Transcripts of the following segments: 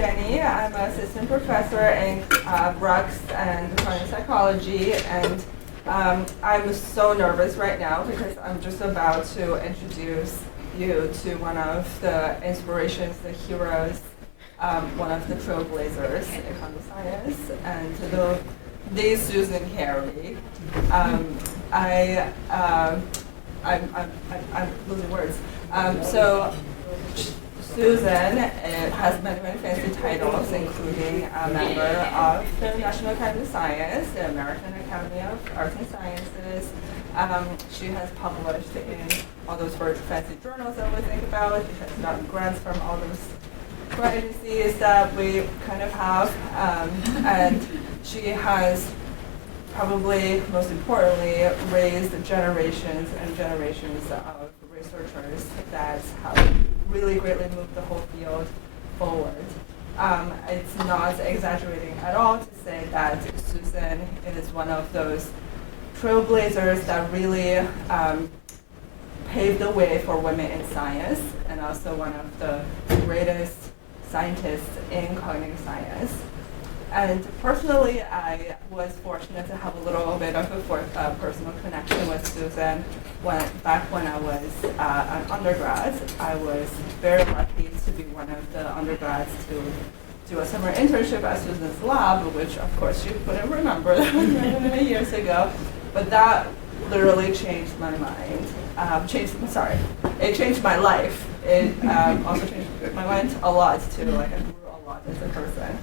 Jenny. I'm an assistant professor in RuCCS and cognitive psychology, and I'm so nervous right now because I'm just about to introduce you to one of the inspirations, the heroes, one of the trailblazers in cognitive science, and the Susan Carey. I'm losing words. So Susan has many fancy titles, including a member of the National Academy of Science, the American Academy of Arts and Sciences. She has published in all those very fancy journals that we think about. She has gotten grants from all those agencies that we kind of have. And she has probably, most importantly, raised generations and generations of researchers that have really greatly moved the whole field forward. It's not exaggerating at all to say that Susan is one of those trailblazers that really paved the way for women in science, and also one of the greatest scientists in cognitive science. And personally, I was fortunate to have a little bit of a personal connection with Susan back when I was an undergrad. I was very lucky to be one of the undergrads to do a summer internship at Susan's lab, which of course you couldn't remember, that was many, many years ago. But that literally changed my mind. It changed my life. It also changed my mind a lot too. Like, I grew a lot as a person.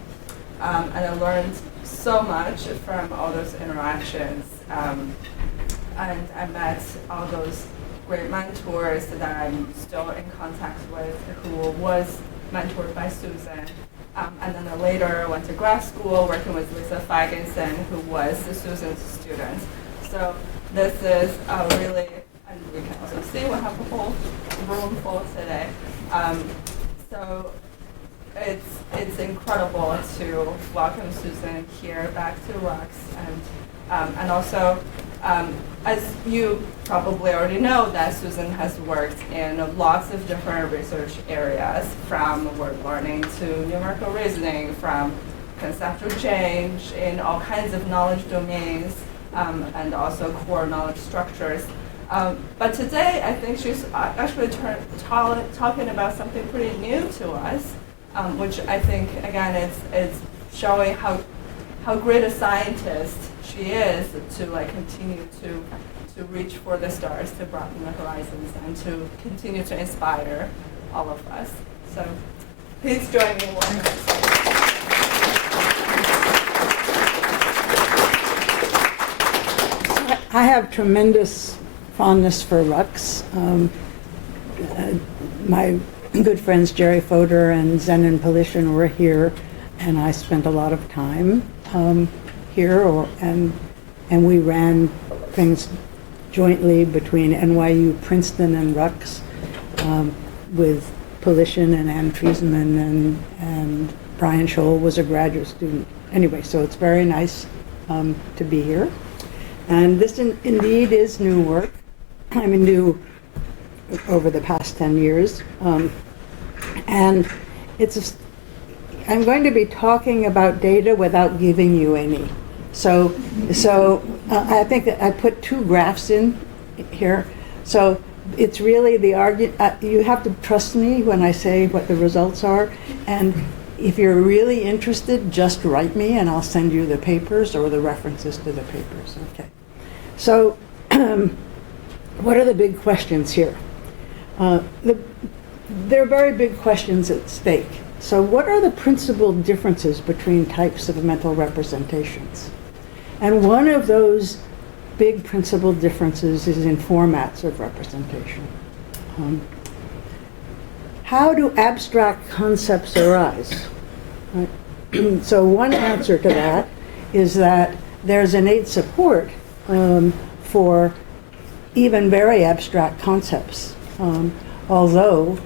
And I learned so much from all those interactions. And I met all those great mentors that I'm still in contact with, who was mentored by Susan. And then I later went to grad school working with Lisa Fagenson, who was Susan's student. So this is a really, and we can also see we have a whole room full today. So it's incredible to welcome Susan here back to RuCCS, and also, as you probably already know, that Susan has worked in lots of different research areas, from word learning to numerical reasoning, from conceptual change in all kinds of knowledge domains, and also core knowledge structures. But today, I think she's actually talking about something pretty new to us. Which I think, again, it's showing how great a scientist she is to continue to reach for the stars, to broaden the horizons, and to continue to inspire all of us. So please join me in welcoming Susan. I have tremendous fondness for RuCCS. My good friends Jerry Fodor and Zenon Polishin were here, and I spent a lot of time here, and we ran things jointly between NYU, Princeton, and RuCCS with Polishin and Ann Treisman, and Brian Scholl was a graduate student. Anyway, so it's very nice to be here. And this indeed is new work. I mean, new over the past 10 years. And I'm going to be talking about data without giving you any. So I think that I put two graphs in here. So it's really the argument, you have to trust me when I say what the results are. And if you're really interested, just write me and I'll send you the papers or the references to the papers. Okay. So what are the big questions here? There are very big questions at stake. So what are the principal differences between types of mental representations? And one of those big principal differences is in formats of representation. How do abstract concepts arise? Right? So one answer to that is that there's innate support for even very abstract concepts. Although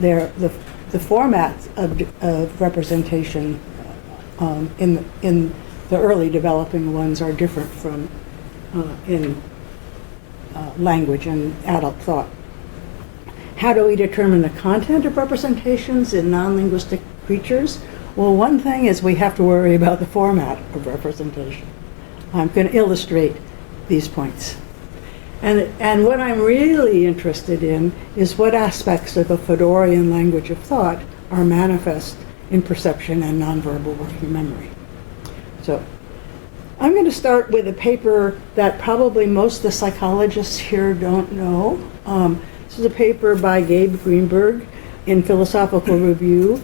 the formats of representation in the early developing ones are different from in language and adult thought. How do we determine the content of representations in non-linguistic creatures? Well, one thing is we have to worry about the format of representation. I'm going to illustrate these points. And what I'm really interested in is what aspects of a Fodorian language of thought are manifest in perception and nonverbal working memory. So I'm going to start with a paper that probably most of the psychologists here don't know. This is a paper by Gabe Greenberg in Philosophical Review.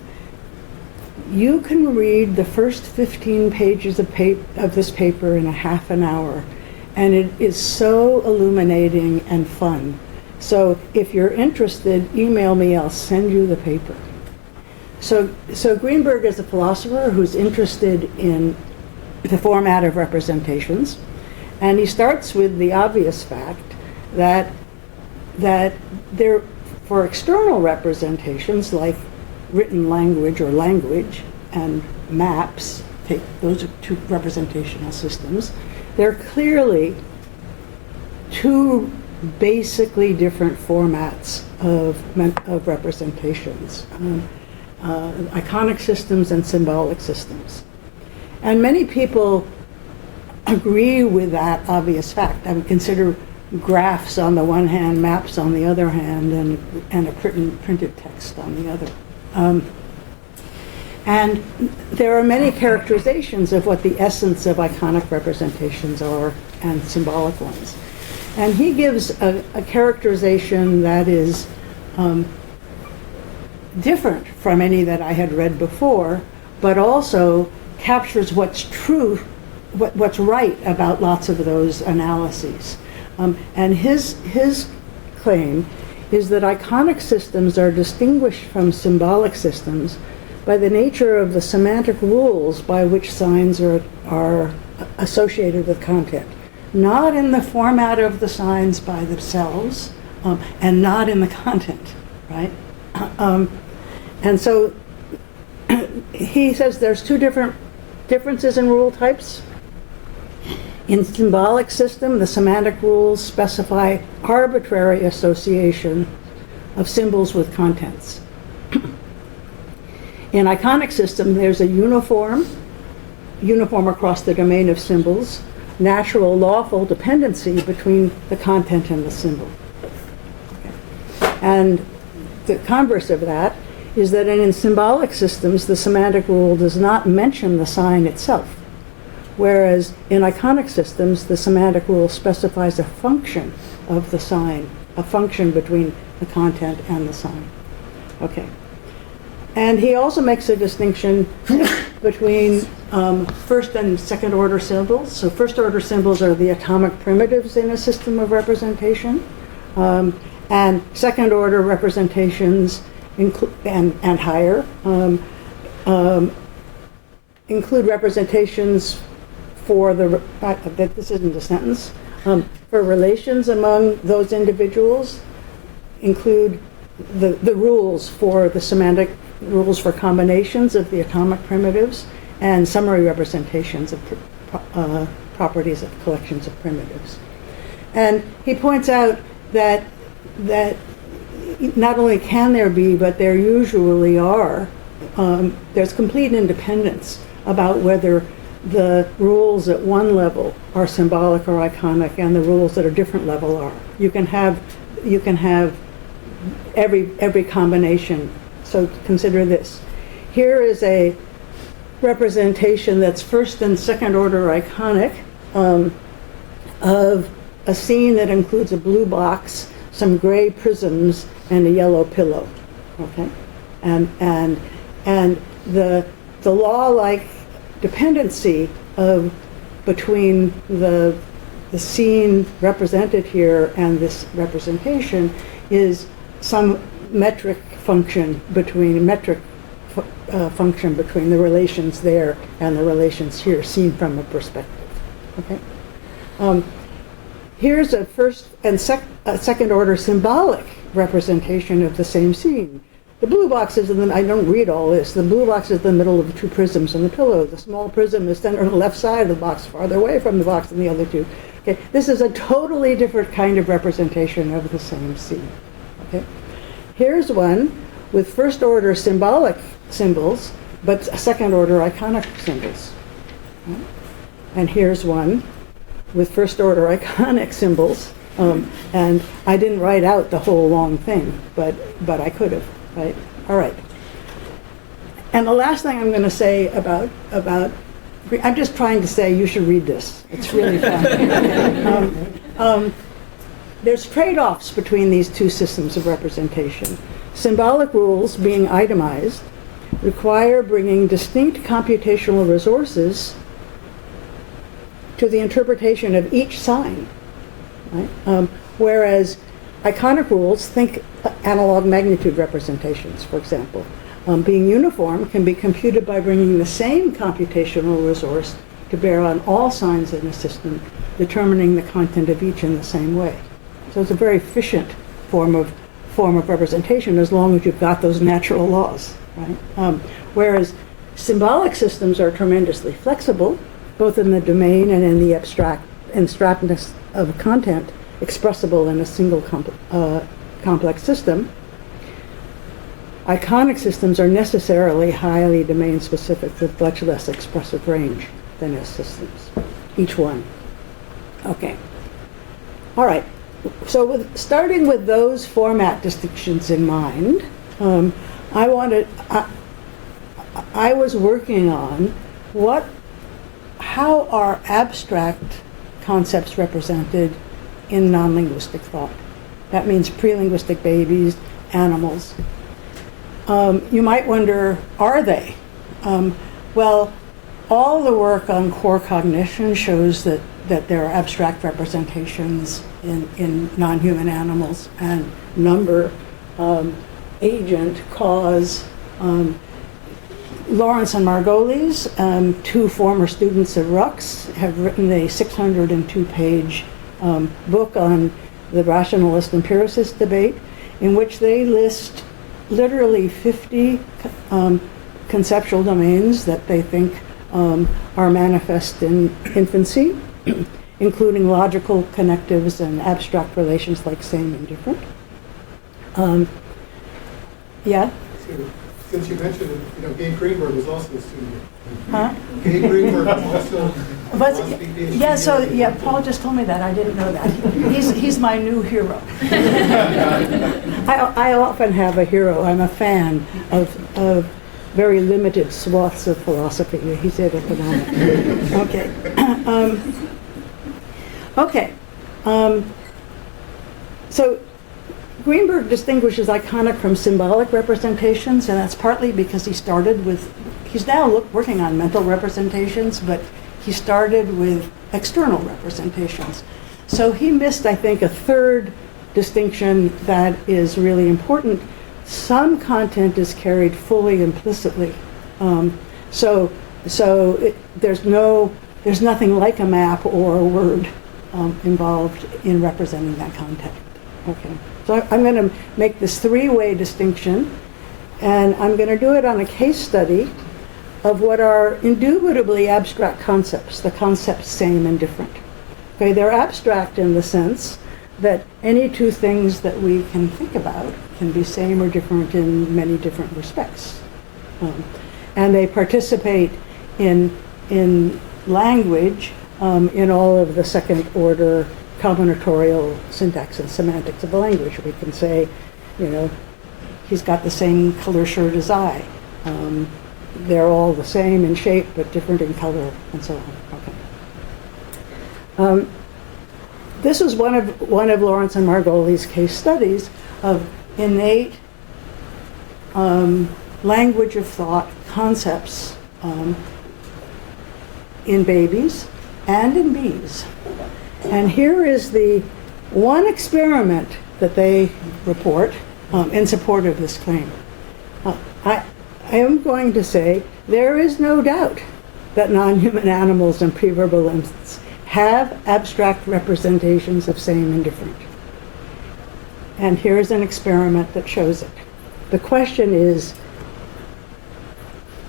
You can read the first 15 pages of this paper in a half an hour, and it is so illuminating and fun. So if you're interested, email me, I'll send you the paper. So Greenberg is a philosopher who's interested in the format of representations, and he starts with the obvious fact that there, for external representations like written language or language and maps, those are two representational systems, they're clearly two basically different formats of representations, iconic systems and symbolic systems. And many people agree with that obvious fact. I would consider graphs on the one hand, maps on the other hand, and a printed text on the other. And there are many characterizations of what the essence of iconic representations are and symbolic ones. And he gives a characterization that is different from any that I had read before, but also captures what's true, what's right about lots of those analyses. And his claim is that iconic systems are distinguished from symbolic systems by the nature of the semantic rules by which signs are associated with content. Not in the format of the signs by themselves, and not in the content, right? And so he says there's two differences in rule types. In symbolic system, the semantic rules specify arbitrary association of symbols with contents. In iconic system, there's a uniform across the domain of symbols, natural lawful dependency between the content and the symbol. Okay. And the converse of that is that in symbolic systems, the semantic rule does not mention the sign itself, whereas in iconic systems, the semantic rule specifies a function of the sign, a function between the content and the sign. Okay. And he also makes a distinction between first and second order symbols. So first order symbols are the atomic primitives in a system of representation. And second order representations and higher include representations for this isn't a sentence, for relations among those individuals, include the rules for the semantic rules for combinations of the atomic primitives, and summary representations of properties of collections of primitives. And he points out that not only can there be, but there usually are, there's complete independence about whether the rules at one level are symbolic or iconic and the rules at a different level are. You can have every combination. So consider this. Here is a representation that's first and second order iconic of a scene that includes a blue box, some gray prisms, and a yellow pillow. Okay, and the law-like dependency between the scene represented here and this representation is some metric function between the relations there and the relations here, seen from a perspective. Okay. Here's a first and second order symbolic representation of the same scene. The blue box is I don't read all this. The blue box is in the middle of the two prisms on the pillow. The small prism is centered on the left side of the box, farther away from the box than the other two. Okay. This is a totally different kind of representation of the same scene. Okay. Here's one with first order symbolic symbols, but second order iconic symbols. Right? And here's one with first order iconic symbols. And I didn't write out the whole long thing, but I could have, right? All right. And the last thing I'm going to say about I'm just trying to say you should read this. It's really fun. There's trade-offs between these two systems of representation. Symbolic rules, being itemized, require bringing distinct computational resources to the interpretation of each sign. Right? Whereas iconic rules, think analog magnitude representations, for example, being uniform can be computed by bringing the same computational resource to bear on all signs in a system, determining the content of each in the same way. So it's a very efficient form of representation as long as you've got those natural laws. Right? Whereas symbolic systems are tremendously flexible, both in the domain and in the abstractness of content expressible in a single complex system. Iconic systems are necessarily highly domain-specific with much less expressive range than S systems, each one. Okay. All right. So starting with those format distinctions in mind, I was working on how are abstract concepts represented in non-linguistic thought. That means pre-linguistic babies, animals. You might wonder, are they? Well, all the work on core cognition shows that there are abstract representations in non-human animals, and number, agent, cause. Lawrence and Margolis, two former students of RuCCS, have written a 602-page book on the rationalist empiricist debate, in which they list literally 50 conceptual domains that they think are manifest in infancy, including logical connectives and abstract relations like same and different. Yeah? Since you mentioned it, Gabe Greenberg was also a student. Huh? Gabe Greenberg was also Paul just told me that. I didn't know that. He's my new hero. I often have a hero. I'm a fan of very limited swaths of philosophy. He said economics. Okay. Okay. So Greenberg distinguishes iconic from symbolic representations, and that's partly because he's now working on mental representations, but he started with external representations. So he missed, I think, a third distinction that is really important. Some content is carried fully implicitly. There's nothing like a map or a word involved in representing that content. Okay. So I'm going to make this three-way distinction, and I'm going to do it on a case study of what are indubitably abstract concepts, the concepts same and different. Okay, they're abstract in the sense that any two things that we can think about can be same or different in many different respects. And they participate in language in all of the second order combinatorial syntax and semantics of the language. We can say, he's got the same color shirt as I. They're all the same in shape but different in color, and so on. Okay. This is one of Lawrence and Margoli's case studies of innate language of thought concepts in babies and in bees. And here is the one experiment that they report in support of this claim. I am going to say there is no doubt that non-human animals and preverbal infants have abstract representations of same and different. And here's an experiment that shows it. The question is,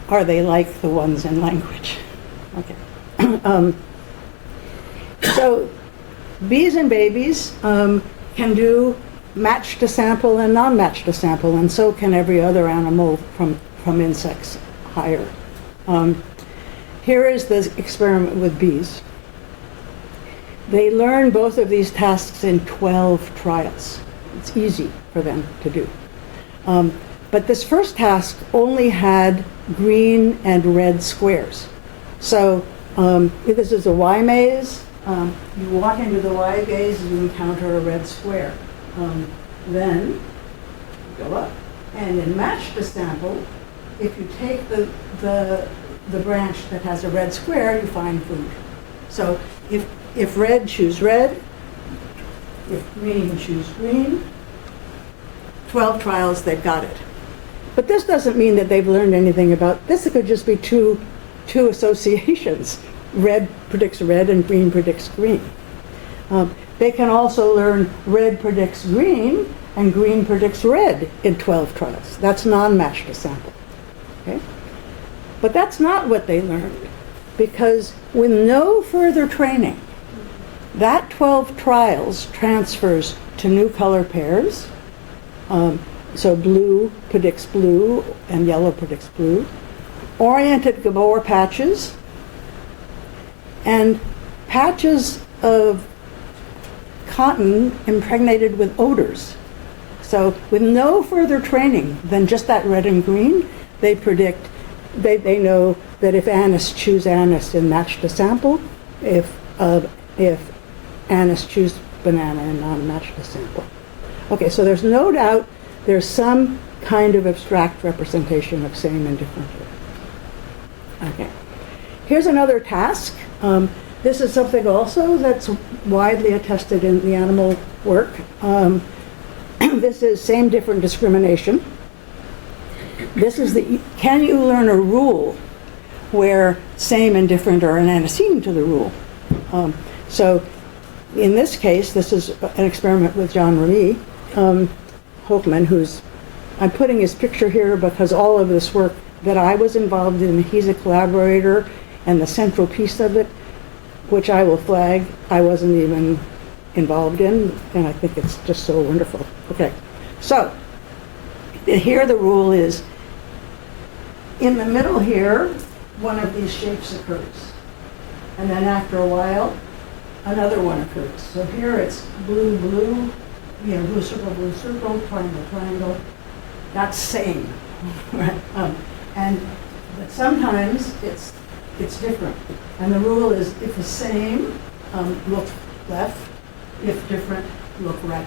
are they like the ones in language? Okay. So bees and babies can do match to sample and non-match to sample, and so can every other animal from insects higher. Here is the experiment with bees. They learn both of these tasks in 12 trials. It's easy for them to do. But this first task only had green and red squares. So this is a Y maze. You walk into the Y maze and you encounter a red square. Then you go up. And in match to sample, if you take the branch that has a red square, you find food. So if red, choose red. If green, choose green. 12 trials, they've got it. But this doesn't mean that they've learned anything about this. It could just be two associations. Red predicts red and green predicts green. They can also learn red predicts green and green predicts red in 12 trials. That's non-match to sample. Okay? But that's not what they learned, because with no further training, that 12 trials transfers to new color pairs. So blue predicts blue and yellow predicts blue. Oriented Gabor patches and patches of cotton impregnated with odors. So with no further training than just that red and green, they predict, they know that if anise, choose anise in match to sample, if anise, choose banana in non-match to sample. Okay, so there's no doubt there's some kind of abstract representation of same and different. Okay, here's another task. This is something also that's widely attested in the animal work. This is same, different discrimination. This is can you learn a rule where same and different are an antecedent to the rule? So in this case, this is an experiment with John Remy Hochman, I'm putting his picture here because all of this work that I was involved in, he's a collaborator, and the central piece of it, which I will flag, I wasn't even involved in, and I think it's just so wonderful. Okay, so here the rule is, in the middle here, one of these shapes occurs. And then after a while, another one occurs. So here it's blue, blue, blue circle, triangle, triangle. That's same. Right? But sometimes it's different. And the rule is, if the same, look left. If different, look right.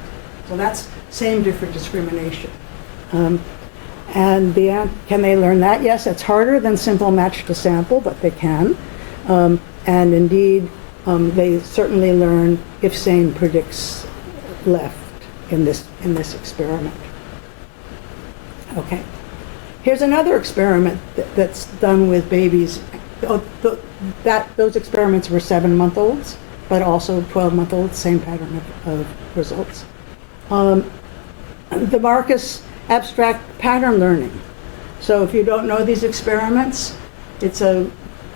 So that's same, different discrimination. And can they learn that? Yes, it's harder than simple match to sample, but they can. And indeed, they certainly learn if same predicts left in this experiment. Okay. Here's another experiment that's done with babies. Those experiments were 7-month-olds, but also 12-month-olds, same pattern of results. The Marcus abstract pattern learning. So if you don't know these experiments, it's a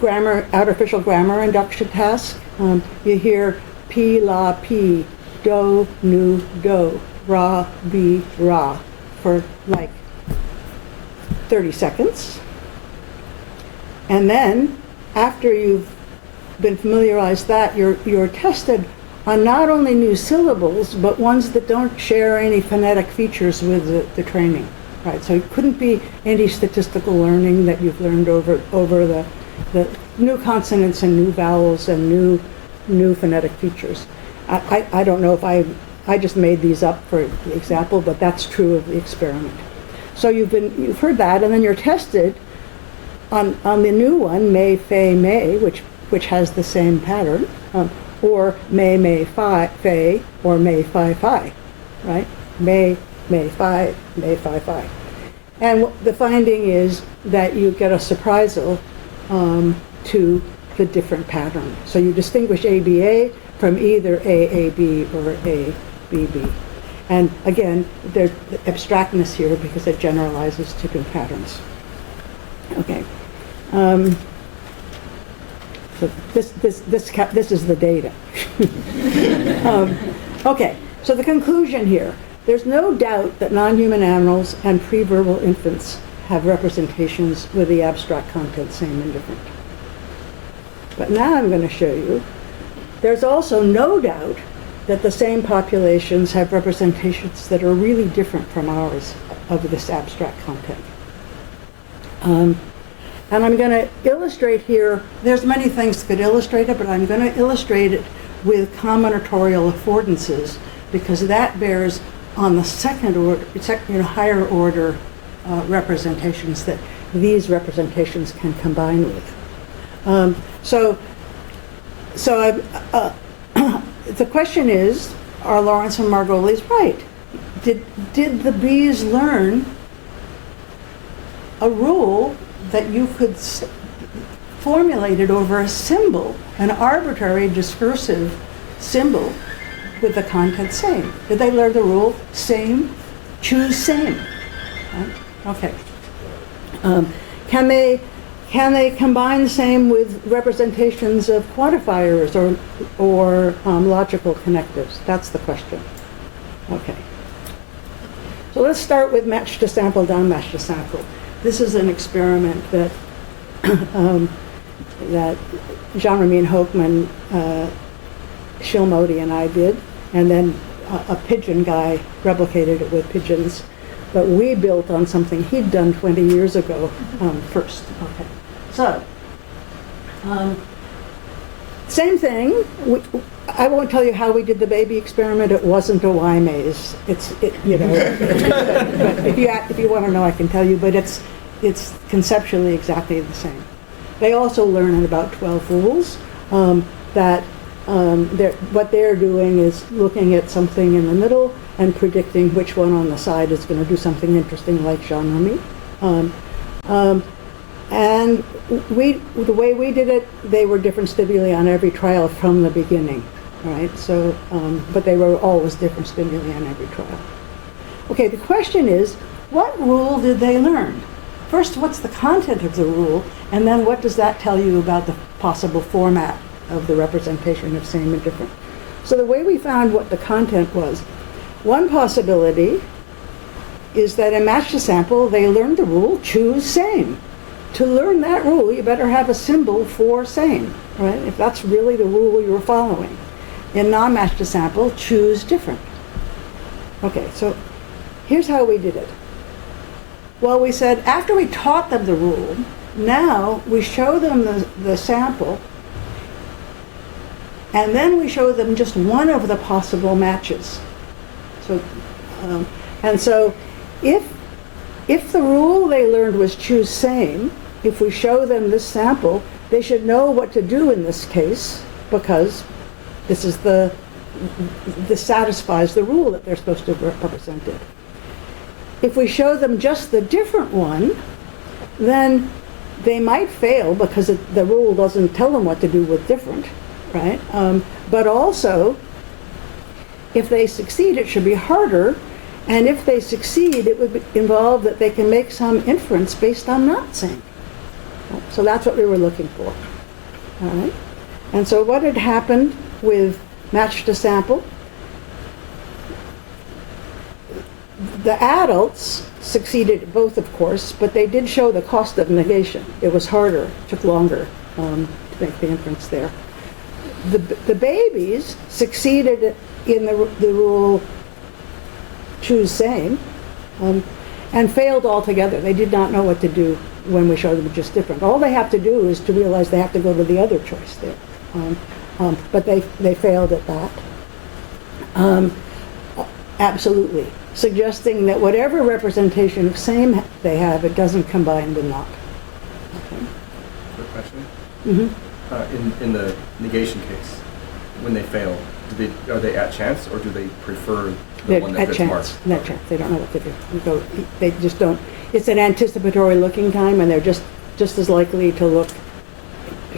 artificial grammar induction task. You hear P, la, P, do, nu, do, ra, bi, ra for like 30 seconds. And then, after you've been familiarized that, you're tested on not only new syllables, but ones that don't share any phonetic features with the training. Right? So it couldn't be any statistical learning that you've learned over the new consonants and new vowels and new phonetic features. I don't know if I just made these up for example, but that's true of the experiment. So you've heard that, and then you're tested on the new one, may, fe, may, which has the same pattern, or may, fe, or may, fi, right? May, fi, fi. And the finding is that you get a surprisal to the different pattern. So you distinguish ABA from either AAB or ABB. And again, there's abstractness here because it generalizes to new patterns. Okay. So this is the data. Okay. So the conclusion here: there's no doubt that non-human animals and pre-verbal infants have representations with the abstract content same and different. But now I'm going to show you there's also no doubt that the same populations have representations that are really different from ours of this abstract content. And I'm going to illustrate here, there's many things that could illustrate it, but I'm going to illustrate it with combinatorial affordances because that bears on the second order, higher order representations that these representations can combine with. The question is, are Lawrence and Margolies right? Did the bees learn a rule that you could formulate it over a symbol, an arbitrary discursive symbol with the content same? Did they learn the rule same, choose same? Right? Okay. Can they combine same with representations of quantifiers or logical connectives? That's the question. Okay. So let's start with match to sample, down match to sample. This is an experiment that that Jean-Ramin Hochman, Shilmoti, and I did, and then a pigeon guy replicated it with pigeons. But we built on something he'd done 20 years ago first. Okay. So, same thing. I won't tell you how we did the baby experiment. It wasn't a Y maze. But if you want to know, I can tell you. But it's conceptually exactly the same. They also learn in about 12 rules that what they're doing is looking at something in the middle and predicting which one on the side is going to do something interesting, like Jean-Remy. And the way we did it, they were different stimuli on every trial from the beginning, right? So, but they were always different stimuli on every trial. Okay, the question is, what rule did they learn? First, what's the content of the rule, and then what does that tell you about the possible format of the representation of same and different? So the way we found what the content was, one possibility is that in match to sample, they learned the rule, choose same. To learn that rule, you better have a symbol for same, right? If that's really the rule you're following. In non-match to sample, choose different. Okay, so here's how we did it. Well, we said after we taught them the rule, now we show them the sample, and then we show them just one of the possible matches. So, so if the rule they learned was choose same, if we show them this sample, they should know what to do in this case because this satisfies the rule that they're supposed to represent it. If we show them just the different one, then they might fail because the rule doesn't tell them what to do with different, right? But also, if they succeed, it should be harder. And if they succeed, it would involve that they can make some inference based on not same. So that's what we were looking for. All right? And so what had happened with match to sample? The adults succeeded both, of course, but they did show the cost of negation. It was harder, it took longer to make the inference there. The babies succeeded in the rule choose same, and failed altogether. They did not know what to do when we showed them just different. All they have to do is to realize they have to go to the other choice there. But they failed at that. Absolutely. Suggesting that whatever representation of same they have, it doesn't combine with not. Okay. Quick question. Mm-hmm. In the negation case, when they fail, are they at chance or do they prefer the one that gets marked? At chance. They don't know what to do. They just don't. It's an anticipatory looking time, and they're just as likely to look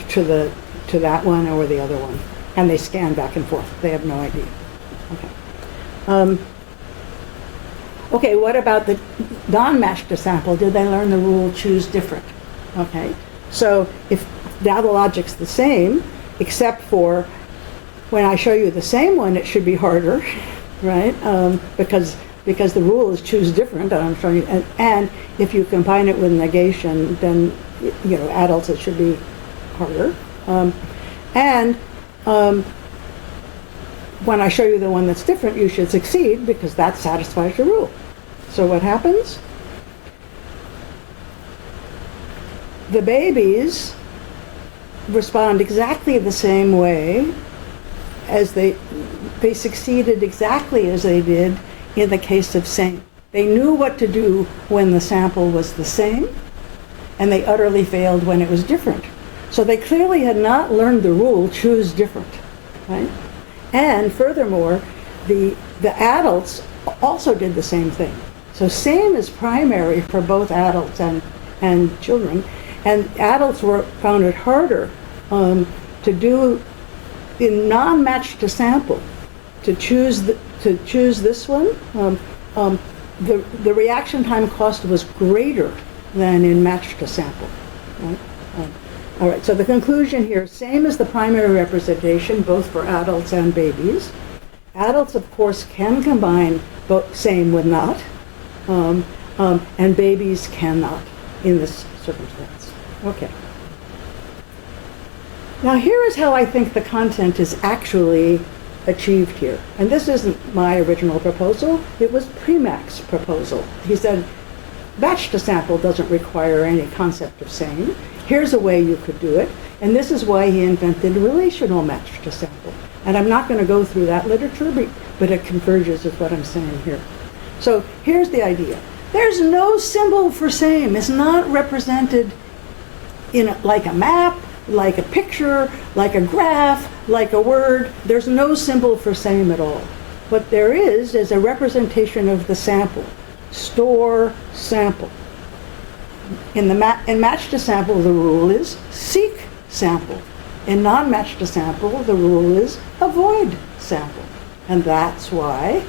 to that one or the other one, and they scan back and forth. They have no idea. Okay. Okay. What about the non-match to sample? Did they learn the rule choose different? Okay. So if now the logic's the same, except for when I show you the same one, it should be harder, right? Because because the rule is choose different, and I'm showing you, and if you combine it with negation, then, you know, adults, it should be harder. When I show you the one that's different, you should succeed because that satisfies your rule. So what happens? The babies respond exactly the same way as they succeeded exactly as they did in the case of same. They knew what to do when the sample was the same, and they utterly failed when it was different. So they clearly had not learned the rule, choose different, right? And furthermore, the adults also did the same thing. So same is primary for both adults and children, and adults found it harder to do in non-match to sample, to choose this one. The reaction time cost was greater than in match to sample. Right? All right, so the conclusion here, same as the primary representation, both for adults and babies. Adults, of course, can combine both same with not, and babies cannot in this circumstance. Okay. Now here is how I think the content is actually achieved here. And this isn't my original proposal, it was Premack's proposal. He said, match to sample doesn't require any concept of same. Here's a way you could do it. And this is why he invented relational match to sample. And I'm not going to go through that literature, but it converges with what I'm saying here. So here's the idea. There's no symbol for same. It's not represented in like a map, like a picture, like a graph, like a word. There's no symbol for same at all. What there is a representation of the sample. Store sample. In match to sample, the rule is seek sample. In non-match to sample, the rule is avoid sample. And that's why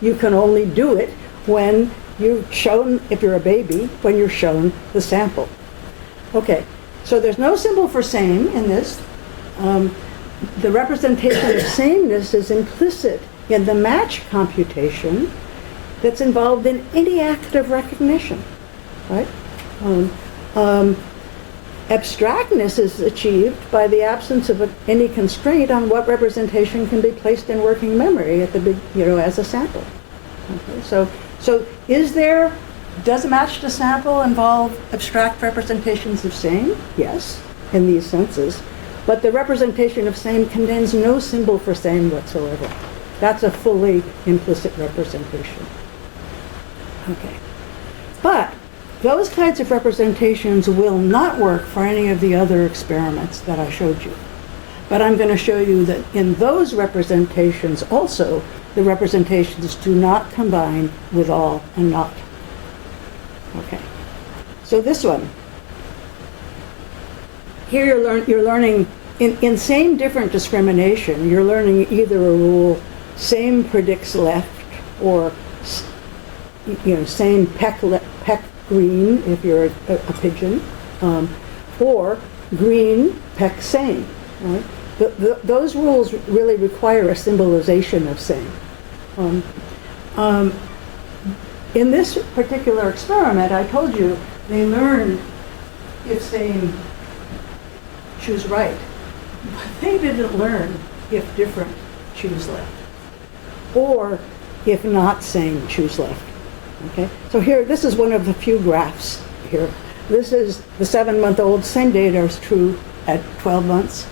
you can only do it when you've shown, if you're a baby, when you're shown the sample. Okay, so there's no symbol for same in this. The representation of sameness is implicit in the match computation that's involved in any act of recognition, right? Abstractness is achieved by the absence of any constraint on what representation can be placed in working memory at the big, as a sample. Okay, so does match to sample involve abstract representations of same? Yes, in these senses. But the representation of same contains no symbol for same whatsoever. That's a fully implicit representation. Okay. But those kinds of representations will not work for any of the other experiments that I showed you. But I'm going to show you that in those representations also, the representations do not combine with all and not. Okay. So this one. Here you're learning, in same different discrimination, you're learning either a rule, same predicts left, or same peck green if you're a pigeon, or green peck same. Right? Those rules really require a symbolization of same. In this particular experiment, I told you they learned if same, choose right. But they didn't learn if different, choose left. Or if not same, choose left. Okay? So here, this is one of the few graphs here. This is the 7-month-old. Same data is true at 12 months.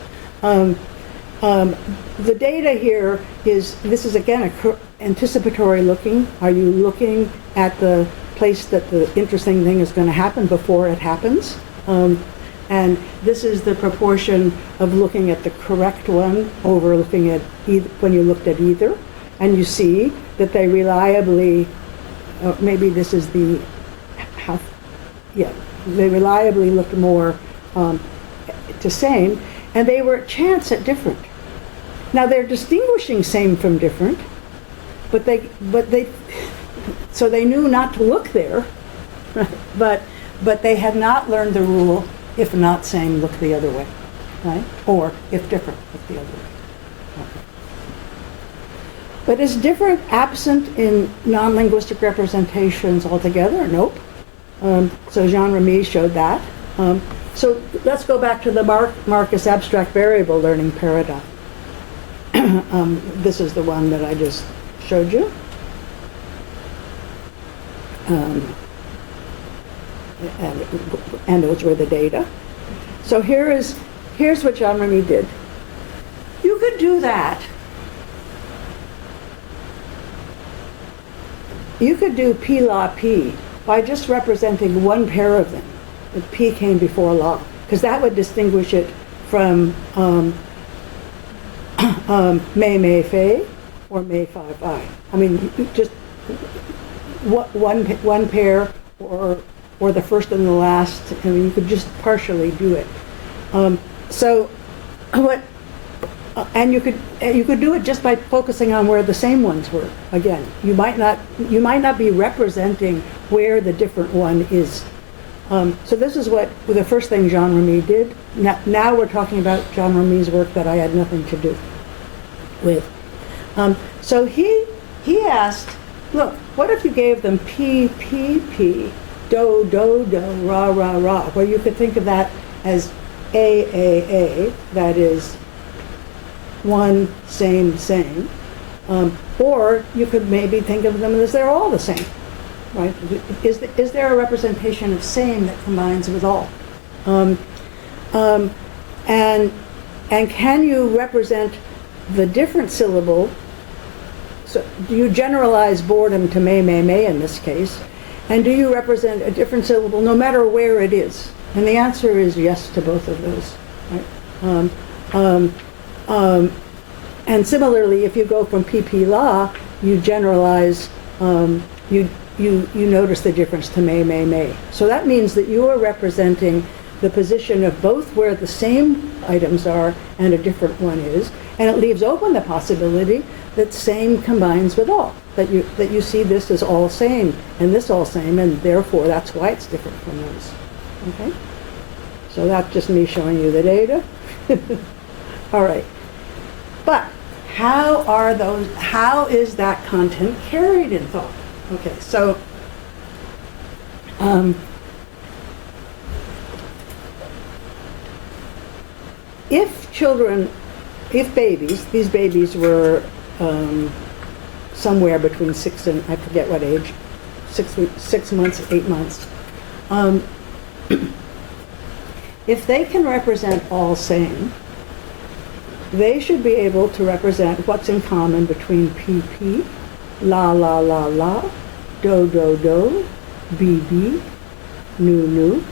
The data here this is again anticipatory looking. Are you looking at the place that the interesting thing is going to happen before it happens? And this is the proportion of looking at the correct one over looking at either, when you looked at either. And you see that they reliably, maybe this is the half, yeah, they reliably looked more to same, and they were chance at different. Now they're distinguishing same from different, so they knew not to look there, right? But they had not learned the rule, if not same, look the other way, right? Or if different, look the other way. But is different absent in non-linguistic representations altogether? Nope. So Jean Remy showed that. So let's go back to the Marcus abstract variable learning paradigm. This is the one that I just showed you. And those were the data. So here's what Jean Remy did. You could do that. You could do P la P by just representing one pair of them. The P came before la, because that would distinguish it from may fei or may fi fi. I mean, just one pair or the first and the last. I mean, you could just partially do it. And you could do it just by focusing on where the same ones were. Again, you might not be representing where the different one is. So this is what the first thing Jean Remy did. Now we're talking about Jean Remy's work that I had nothing to do with. So he asked, look, what if you gave them P, P, P, do, do, do, ra, ra, ra, where you could think of that as A, that is one, same, same. Or you could maybe think of them as they're all the same, right? Is there a representation of same that combines with all? And can you represent the different syllable? So do you generalize boredom to may in this case? And do you represent a different syllable no matter where it is? And the answer is yes to both of those, right? And similarly, if you go from PP la, you generalize, you notice the difference to may. So that means that you are representing the position of both where the same items are and a different one is, and it leaves open the possibility that same combines with all, that you see this as all same and this all same, and therefore that's why it's different from those. Okay? So that's just me showing you the data. All right. But how is that content carried in thought? Okay, so these babies were somewhere between 6 and, I forget what age, 6 months, 8 months. If they can represent all same, they should be able to represent what's in common between PP, la, do, BB, nu,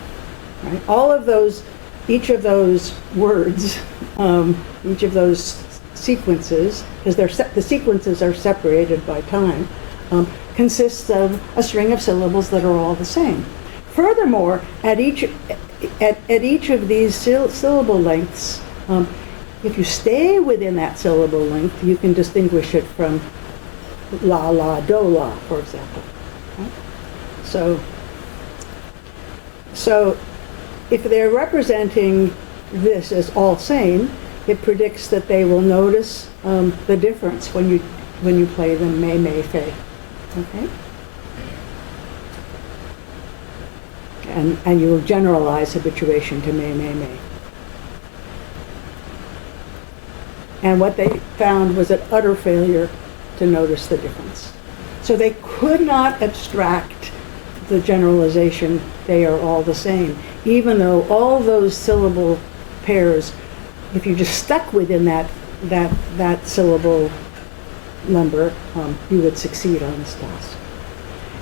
right? All of those, each of those words, each of those sequences, because the sequences are separated by time, consists of a string of syllables that are all the same. Furthermore, at each of these syllable lengths, if you stay within that syllable length, you can distinguish it from la, do, la, for example. Right? So if they're representing this as all same, it predicts that they will notice the difference when you play them may, fei. Okay? And you will generalize habituation to may. And what they found was an utter failure to notice the difference. So they could not abstract the generalization, they are all the same, even though all those syllable pairs, if you just stuck within that syllable number, you would succeed on this task.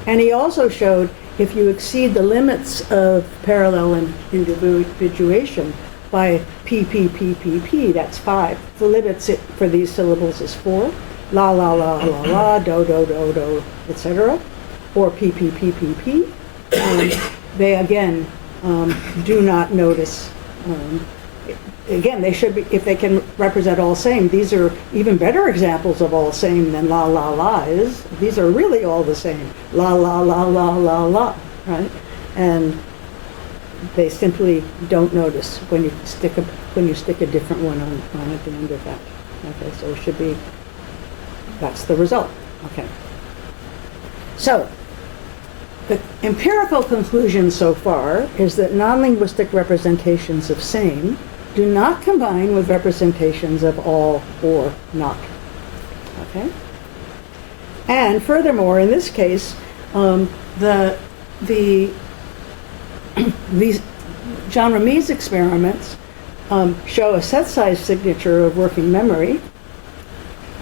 And he also showed if you exceed the limits of parallel individuation by P, that's 5. The limits for these syllables is 4. La, do, etc. Or P. They again do not notice. Again, they should be, if they can represent all same, these are even better examples of all same than la is. These are really all the same. La, right? And they simply don't notice when you stick a different one on at the end of that. Okay, so it should be that's the result. Okay. So, the empirical conclusion so far is that non-linguistic representations of same do not combine with representations of all or not. Okay? And furthermore, in this case, these John Ramey's experiments show a set size signature of working memory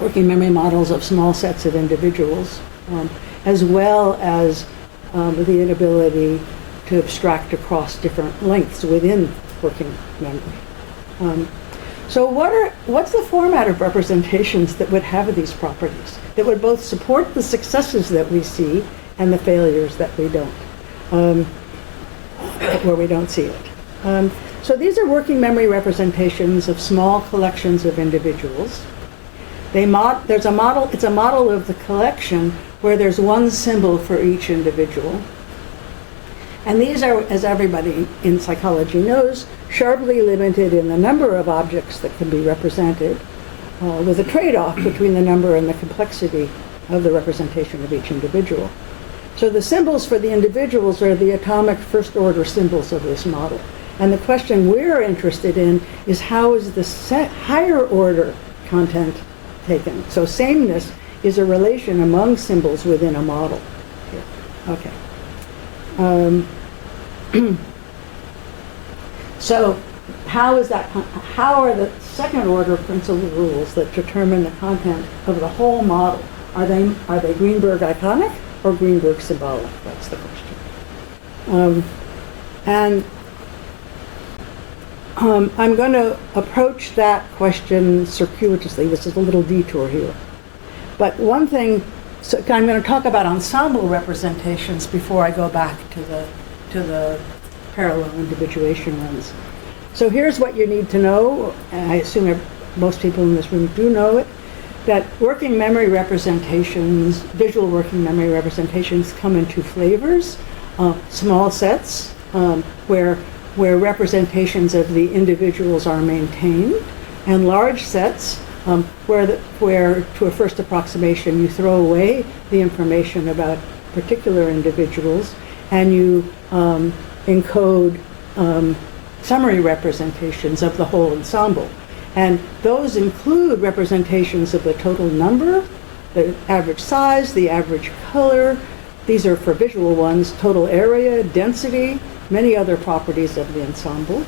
models of small sets of individuals, as well as the inability to abstract across different lengths within working memory. So what's the format of representations that would have these properties, that would both support the successes that we see and the failures that we don't, where we don't see it? So these are working memory representations of small collections of individuals. It's a model of the collection where there's one symbol for each individual. And these are, as everybody in psychology knows, sharply limited in the number of objects that can be represented, with a trade-off between the number and the complexity of the representation of each individual. So the symbols for the individuals are the atomic first-order symbols of this model. And the question we're interested in is how is the higher-order content taken? So sameness is a relation among symbols within a model. Okay. So how are the second order principal rules that determine the content of the whole model? Are they Greenberg iconic or Greenberg symbolic? That's the question. I'm going to approach that question circuitously. This is a little detour here. But one thing, so I'm going to talk about ensemble representations before I go back to the parallel individuation ones. So here's what you need to know, and I assume most people in this room do know it, that working memory representations, visual working memory representations come in two flavors. Small sets, where representations of the individuals are maintained, and large sets, where to a first approximation you throw away the information about particular individuals and you encode summary representations of the whole ensemble. And those include representations of the total number, the average size, the average color. These are for visual ones, total area, density, many other properties of the ensemble.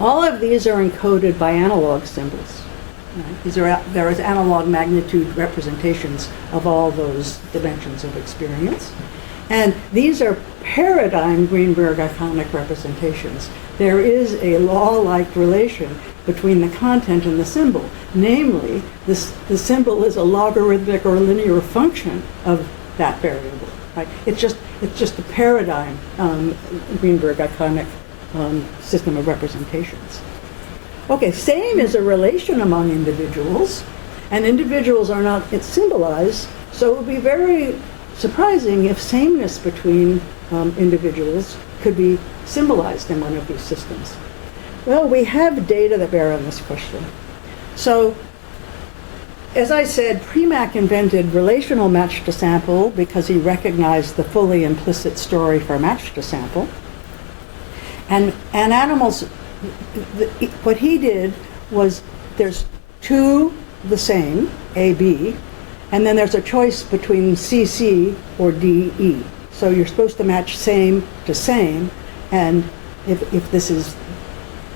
All of these are encoded by analog symbols. Right? There is analog magnitude representations of all those dimensions of experience. And these are paradigm Greenberg iconic representations. There is a law-like relation between the content and the symbol. Namely, the symbol is a logarithmic or linear function of that variable. Right? It's just a paradigm Greenberg iconic system of representations. Okay, same is a relation among individuals, and individuals are not symbolized, so it would be very surprising if sameness between individuals could be symbolized in one of these systems. Well, we have data that bear on this question. So, as I said, Premack invented relational match to sample because he recognized the fully implicit story for match to sample. And animals, what he did was there's two the same, A, B, and then there's a choice between CC or DE. So you're supposed to match same to same, and if this is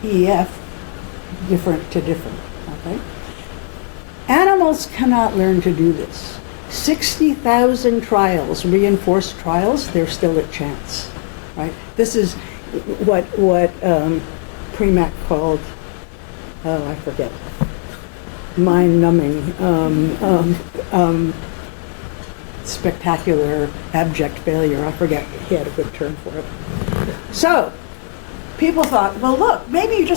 EF, different to different, okay? Animals cannot learn to do this. 60,000 trials, reinforced trials, they're still at chance, right? This is what Premack called, I forget, mind-numbing, spectacular, abject failure. I forget, he had a good term for it. So, people thought, well, look, maybe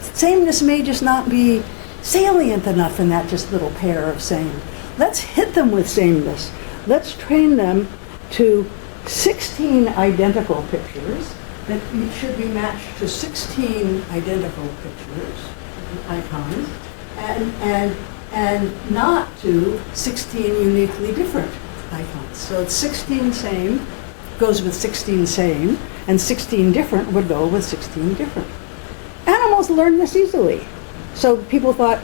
sameness may just not be salient enough in that just little pair of same. Let's hit them with sameness. Let's train them to 16 identical pictures that should be matched to 16 identical pictures, icons, and not to 16 uniquely different icons. So it's 16 same goes with 16 same, and 16 different would go with 16 different. Animals learn this easily. So people thought,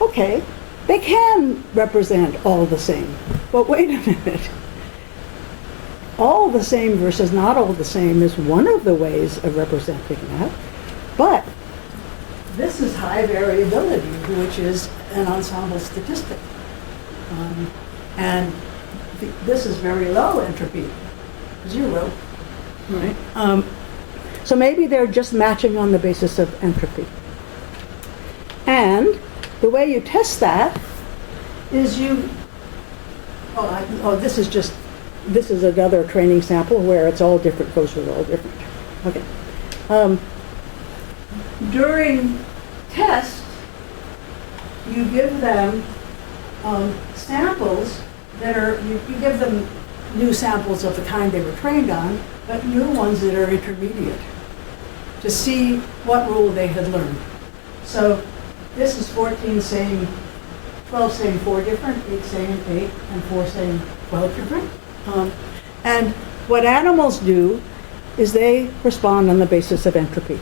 okay, they can represent all the same. But wait a minute. All the same versus not all the same is one of the ways of representing that. But this is high variability, which is an ensemble statistic. And this is very low entropy, 0. Right? So maybe they're just matching on the basis of entropy. And the way you test that is this is another training sample where it's all different, goes with all different. Okay. During test, you give them samples that are, you give them new samples of the kind they were trained on, but new ones that are intermediate to see what rule they had learned. So this is 14 same, 12 same, 4 different, 8 same, 8, and 4 same, 12 different. And what animals do is they respond on the basis of entropy.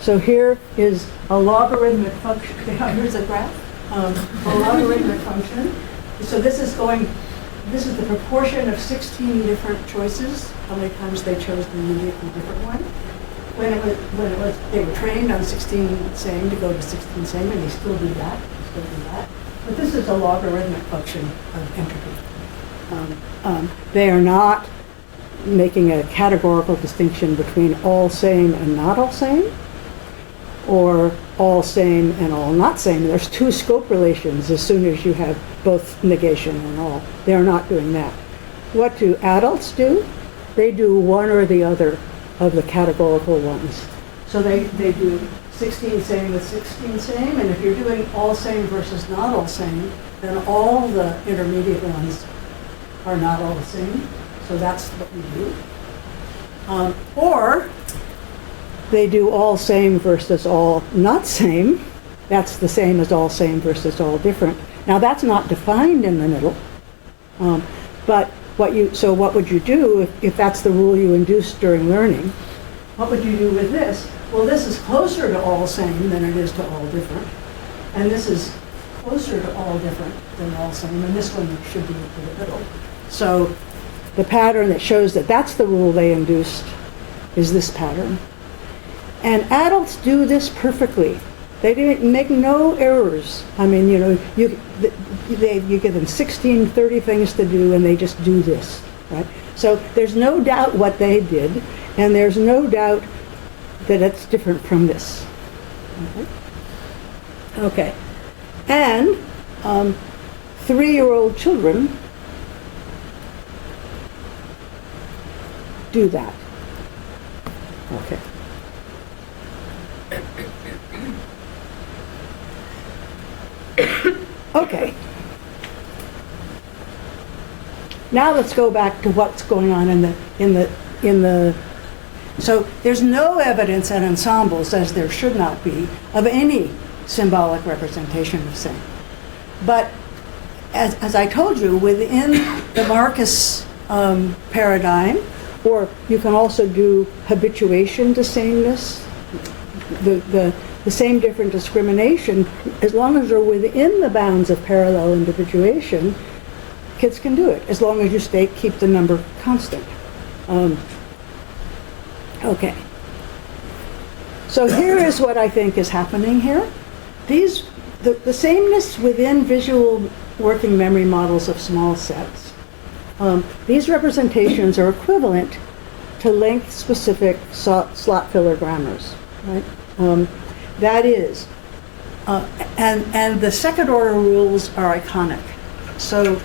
So here is a logarithmic function. Here's a graph. A logarithmic function. So this is the proportion of 16 different choices, how many times they chose the uniquely different one. They were trained on 16 same to go to 16 same, and they still do that. But this is a logarithmic function of entropy. They are not making a categorical distinction between all same and not all same, or all same and all not same. There's two scope relations as soon as you have both negation and all. They are not doing that. What do adults do? They do one or the other of the categorical ones. So they do 16 same with 16 same, and if you're doing all same versus not all same, then all the intermediate ones are not all the same. So that's what we do. Or they do all same versus all not same. That's the same as all same versus all different. Now that's not defined in the middle, but what would you do if that's the rule you induced during learning? What would you do with this? Well, this is closer to all same than it is to all different, and this is closer to all different than all same, and this one should be in the middle. So the pattern that shows that that's the rule they induced is this pattern. And adults do this perfectly. They didn't make no errors. I mean, you give them 16, 30 things to do, and they just do this, right? So there's no doubt what they did, and there's no doubt that it's different from this. Okay. And 3-year-old children do that. Okay. Okay. Now let's go back to what's going on in the. So there's no evidence in ensembles, as there should not be, of any symbolic representation of same. But as I told you, within the Marcus paradigm, or you can also do habituation to sameness, the same different discrimination, as long as you're within the bounds of parallel individuation, kids can do it, as long as you keep the number constant. Okay. So here is what I think is happening here. The sameness within visual working memory models of small sets, these representations are equivalent to length-specific slot filler grammars, right? That is, and the second-order rules are iconic. So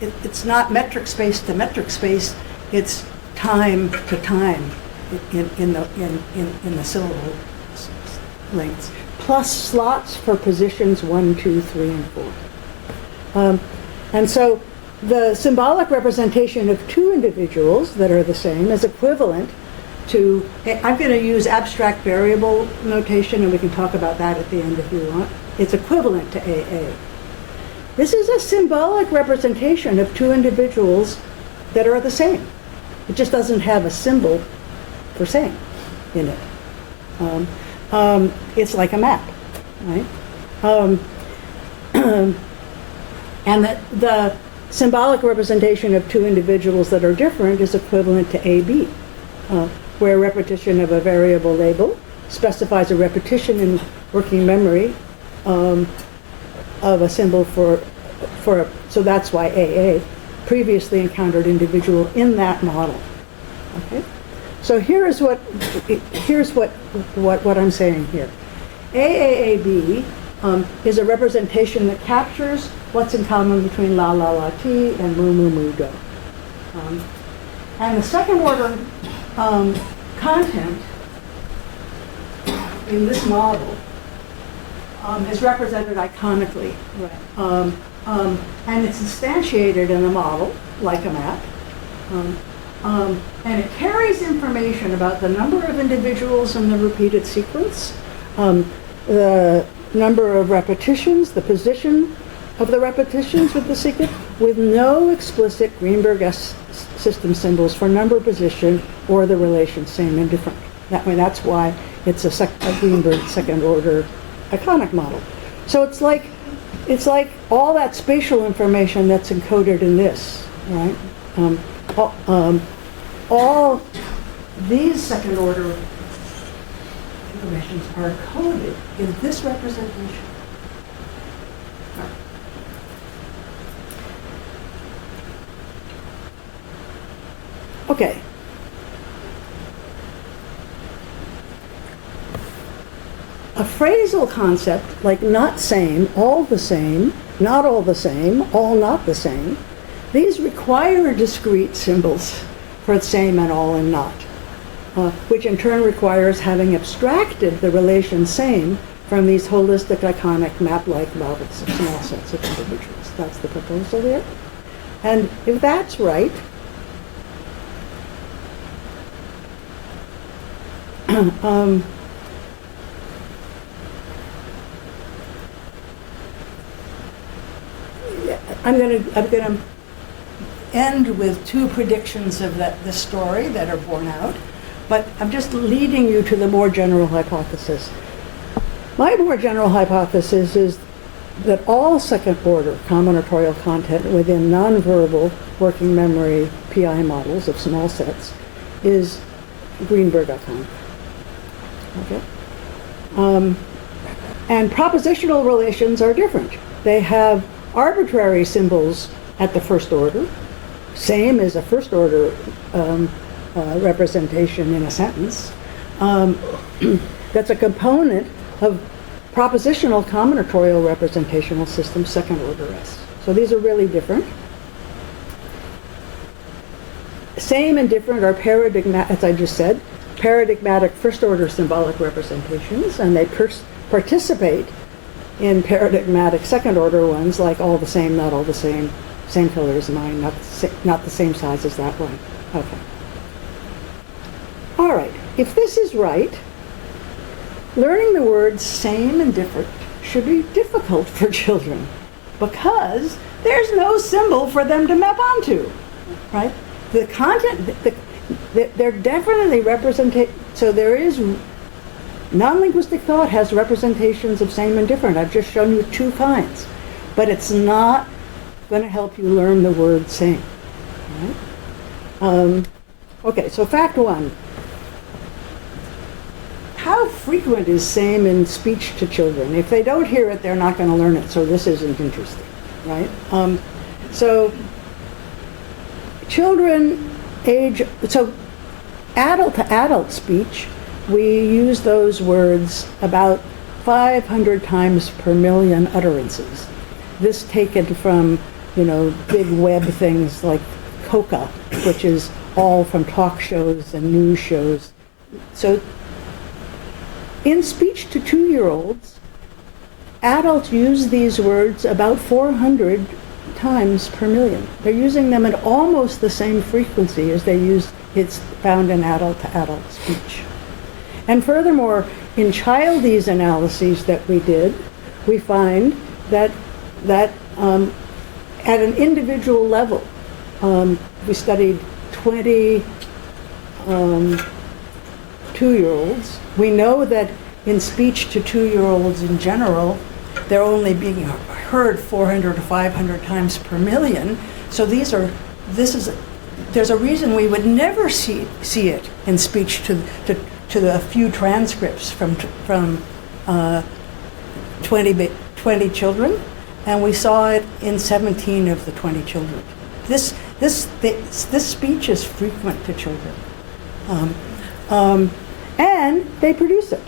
it's not metric space to metric space; it's time to time in the syllable lengths, plus slots for positions 1, 2, 3, and 4. And so the symbolic representation of two individuals that are the same is equivalent to, I'm going to use abstract variable notation, and we can talk about that at the end if you want. it's equivalent to AA. This is a symbolic representation of two individuals that are the same. It just doesn't have a symbol for same in it. It's like a map, right? And the symbolic representation of two individuals that are different is equivalent to AB, where repetition of a variable label specifies a repetition in working memory of a symbol so that's why AA, previously encountered individual in that model. Okay? So here's what I'm saying here. AAAB is a representation that captures what's in common between la la la ti and mu mu mu do. And the second order content in this model is represented iconically. Right. And it's instantiated in a model, like a map. And it carries information about the number of individuals in the repeated sequence, the number of repetitions, the position of the repetitions with the sequence, with no explicit Greenberg system symbols for number, position, or the relation same and different. That's why it's a Greenberg second order iconic model. So it's like all that spatial information that's encoded in this, right? All these second order informations are coded in this representation. Okay. A phrasal concept like not same, all the same, not all the same, all not the same, these require discrete symbols for same and all and not, which in turn requires having abstracted the relation same from these holistic iconic map-like models of small sets of individuals. That's the proposal here. And if that's right, I'm gonna end with two predictions of this story that are borne out, but I'm just leading you to the more general hypothesis. My more general hypothesis is that all second order combinatorial content within nonverbal working memory PI models of small sets is Greenberg iconic. Okay? And propositional relations are different. They have arbitrary symbols at the first order. Same is a first order representation in a sentence. That's a component of propositional combinatorial representational systems, second order S. So these are really different. Same and different are paradigmatic, as I just said, paradigmatic first order symbolic representations, and they participate in paradigmatic second order ones like all the same, not all the same color as mine, not the same size as that one. Okay. All right, if this is right, learning the words same and different should be difficult for children because there's no symbol for them to map onto, right? The content, they're definitely represented, so there is, non-linguistic thought has representations of same and different. I've just shown you two kinds, but it's not going to help you learn the word same, right? Okay, so fact one. How frequent is same in speech to children? If they don't hear it, they're not going to learn it, so this isn't interesting, right? So children so adult to adult speech, we use those words about 500 times per million utterances. This taken from, big web things like COCA, which is all from talk shows and news shows. So in speech to 2-year-olds, adults use these words about 400 times per million. They're using them at almost the same frequency as it's found in adult to adult speech. And furthermore, in Childe's analyses that we did, we find that at an individual level, we studied 20 2-year-olds. We know that in speech to 2-year-olds in general, they're only being heard 400 to 500 times per million. So there's a reason we would never see it in speech to a few transcripts from 20 children, and we saw it in 17 of the 20 children. This speech is frequent to children, and they produce it.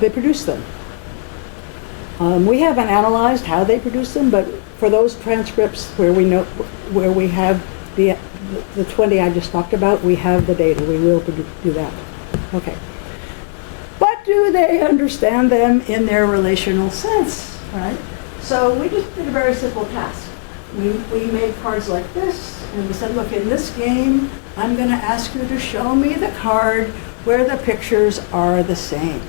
They produce them. We haven't analyzed how they produce them, but for those transcripts where we have the 20 I just talked about, we have the data. We will do that. Okay. But do they understand them in their relational sense, right? So we just did a very simple task. We made cards like this, and we said, look, in this game, I'm going to ask you to show me the card where the pictures are the same.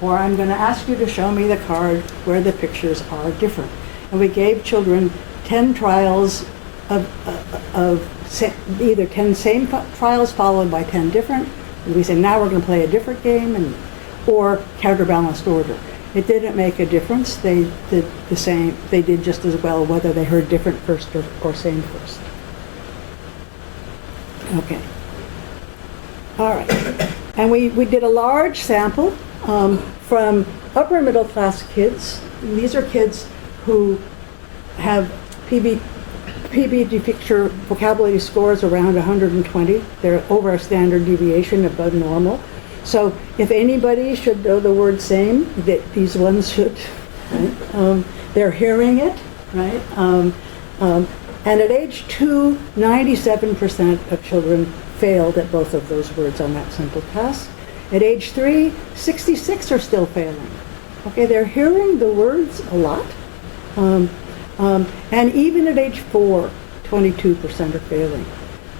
Or I'm going to ask you to show me the card where the pictures are different. And we gave children 10 trials of either 10 same trials followed by 10 different. And we said, now we're going to play a different game, or counterbalanced order. It didn't make a difference. They did the same. They did just as well whether they heard different first or same first. Okay. All right. And we did a large sample from upper middle class kids. And these are kids who have PB picture vocabulary scores around 120. They're over a standard deviation above normal. So if anybody should know the word same, these ones should. Right? They're hearing it, right? And at age 2, 97% of children failed at both of those words on that simple task. At age 3, 66 are still failing. Okay, they're hearing the words a lot. And even at age 4, 22% are failing.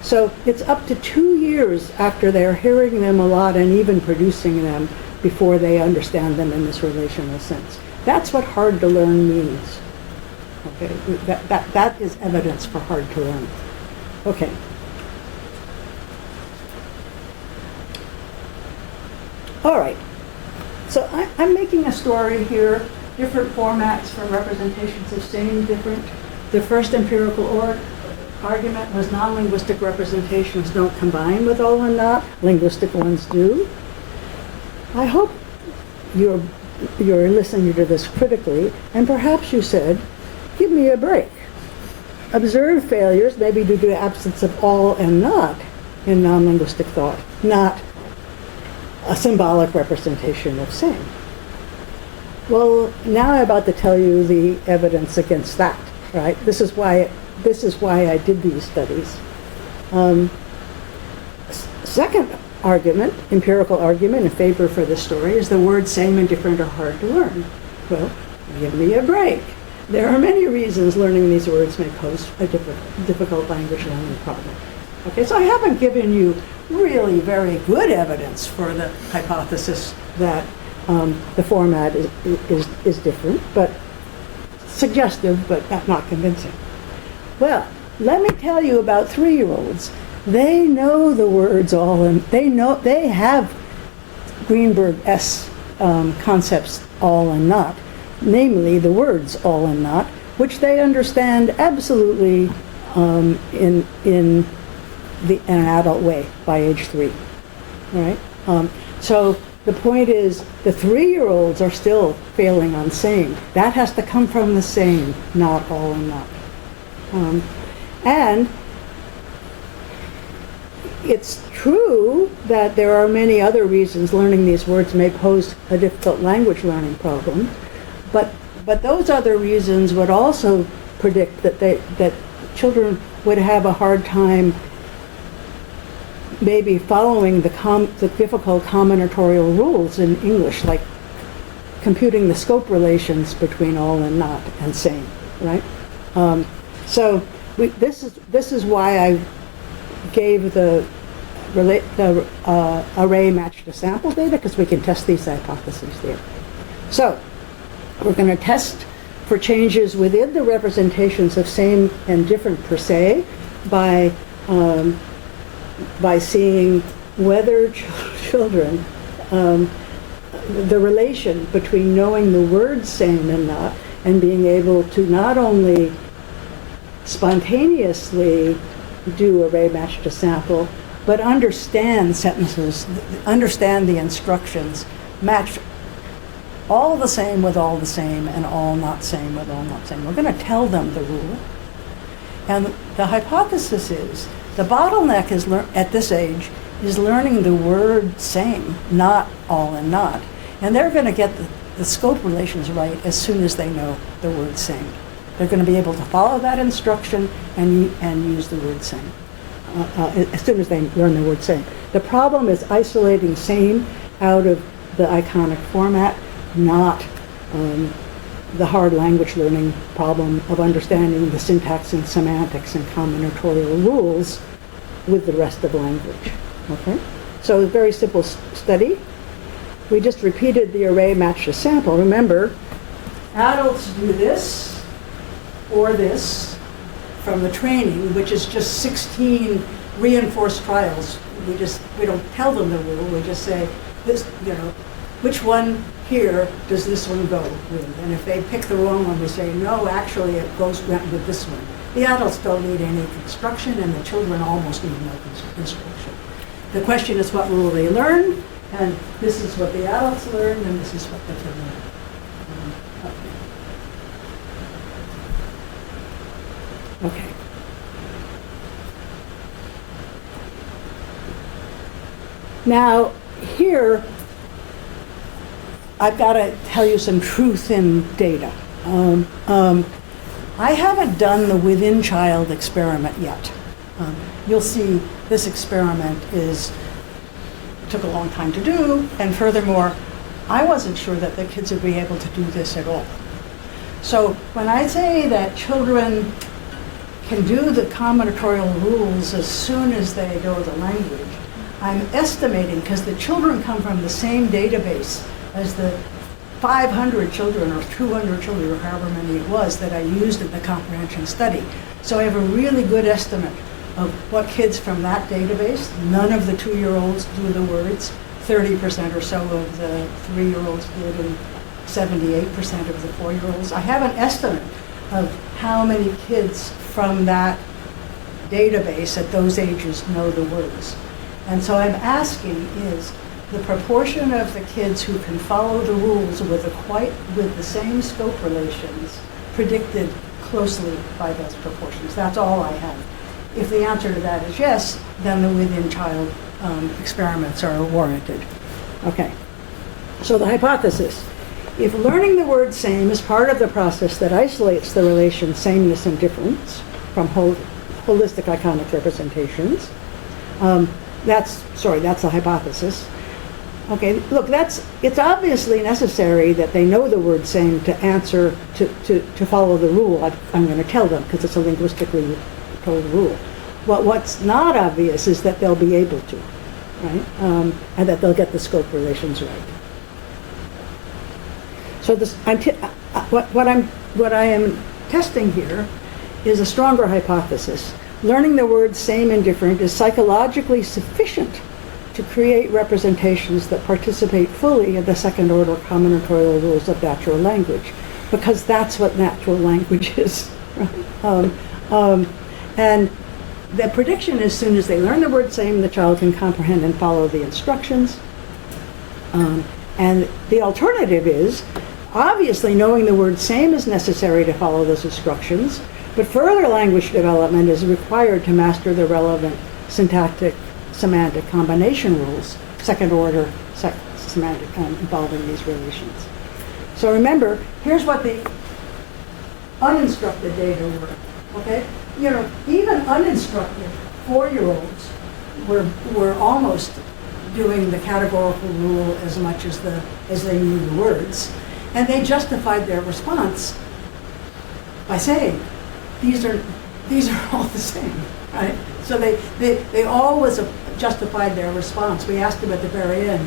So it's up to 2 years after they're hearing them a lot and even producing them before they understand them in this relational sense. That's what hard to learn means. Okay, that is evidence for hard to learn. Okay. All right. So I'm making a story here, different formats for representations of same, different. The first empirical argument was non-linguistic representations don't combine with all and not. Linguistic ones do. I hope you're listening to this critically, and perhaps you said, give me a break. Observe failures, maybe due to the absence of all and not in non-linguistic thought, not a symbolic representation of same. Well, now I'm about to tell you the evidence against that, right? This is why I did these studies. Second argument, empirical argument in favor for this story, is the words same and different are hard to learn. Well, give me a break. There are many reasons learning these words may pose a difficult language learning problem. Okay, so I haven't given you really very good evidence for the hypothesis that the format is different, but suggestive, but not convincing. Well, let me tell you about 3-year-olds. They know the words all, and they have Greenberg S concepts all and not, namely the words all and not, which they understand absolutely in an adult way by age 3. Right? So the point is, the 3-year-olds are still failing on same. That has to come from the same, not all and not. And it's true that there are many other reasons learning these words may pose a difficult language learning problem, but those other reasons would also predict that children would have a hard time maybe following the difficult combinatorial rules in English, like computing the scope relations between all and not and same, right? So this is why I gave the array matched to sample data, because we can test these hypotheses there. So, we're going to test for changes within the representations of same and different per se by seeing whether children, the relation between knowing the word same and not, and being able to not only spontaneously do array match to sample, but understand sentences, understand the instructions, match all the same with all the same, and all not same with all not same. We're going to tell them the rule. And the hypothesis is the bottleneck is at this age is learning the word same, not all and not. And they're going to get the scope relations right as soon as they know the word same. They're going to be able to follow that instruction and use the word same as soon as they learn the word same. The problem is isolating same out of the iconic format, not the hard language learning problem of understanding the syntax and semantics and combinatorial rules with the rest of language. Okay? So a very simple study. We just repeated the array match to sample. Remember, adults do this or this from the training, which is just 16 reinforced trials. We don't tell them the rule. We just say this, which one here does this one go with? And if they pick the wrong one, we say, no, actually it went with this one. The adults don't need any construction, and the children almost need no instruction. The question is what rule they learn, and this is what the adults learn, and this is what the children learn. Okay. Now, here, I've got to tell you some truth in data. I haven't done the within child experiment yet. You'll see this experiment took a long time to do, and furthermore, I wasn't sure that the kids would be able to do this at all. So when I say that children can do the combinatorial rules as soon as they know the language, I'm estimating, because the children come from the same database as the 500 children or 200 children or however many it was that I used in the comprehension study. So I have a really good estimate of what kids from that database, none of the 2-year-olds do the words, 30% or so of the 3-year-olds did, and 78% of the 4-year-olds. I have an estimate of how many kids from that database at those ages know the words. And so I'm asking is the proportion of the kids who can follow the rules with the same scope relations predicted closely by those proportions. That's all I have. If the answer to that is yes, then the within-child experiments are warranted. Okay, so the hypothesis. If learning the word same is part of the process that isolates the relation sameness and difference from holistic iconic representations, that's the hypothesis. Okay, look, it's obviously necessary that they know the word same to answer, to follow the rule. I'm going to tell them because it's a linguistically told rule. But what's not obvious is that they'll be able to, right? And that they'll get the scope relations right. So what I am testing here is a stronger hypothesis. Learning the words same and different is psychologically sufficient to create representations that participate fully in the second-order combinatorial rules of natural language, because that's what natural language is. Right? And the prediction is, as soon as they learn the word same, the child can comprehend and follow the instructions. And the alternative is, obviously knowing the word same is necessary to follow those instructions, but further language development is required to master the relevant syntactic semantic combination rules, second order semantic involving these relations. So remember, here's what the uninstructed data were, okay? Even uninstructed 4-year-olds were almost doing the categorical rule as much as they knew the words, and they justified their response by saying, these are all the same, right? So they always justified their response. We asked them at the very end,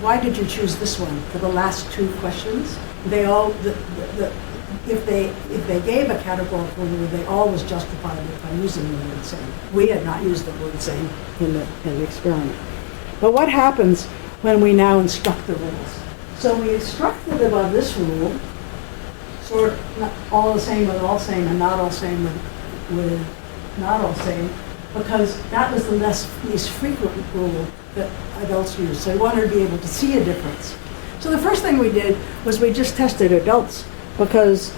why did you choose this one for the last two questions? They all, if they gave a categorical rule, they always justified it by using the word same. We had not used the word same in the experiment. But what happens when we now instruct the rules? So we instructed above this rule, sort of not all the same with all same and not all same with not all same, because that was the least frequent rule that adults use. So we wanted to be able to see a difference. So the first thing we did was we just tested adults because,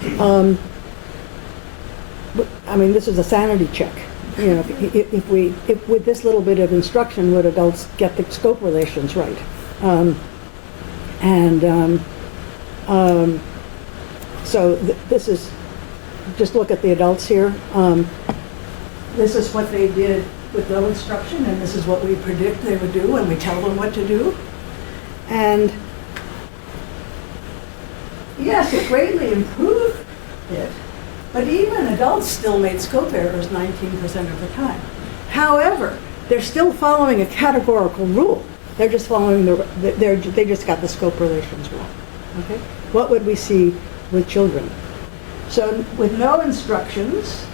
this is a sanity check. You know, if with this little bit of instruction, would adults get the scope relations right? So this is, just look at the adults here. This is what they did with no instruction, and this is what we predict they would do when we tell them what to do. And yes, it greatly improved it, but even adults still made scope errors 19% of the time. However, they're still following a categorical rule. They're just following they just got the scope relations wrong. Okay? What would we see with children? So with no instructions,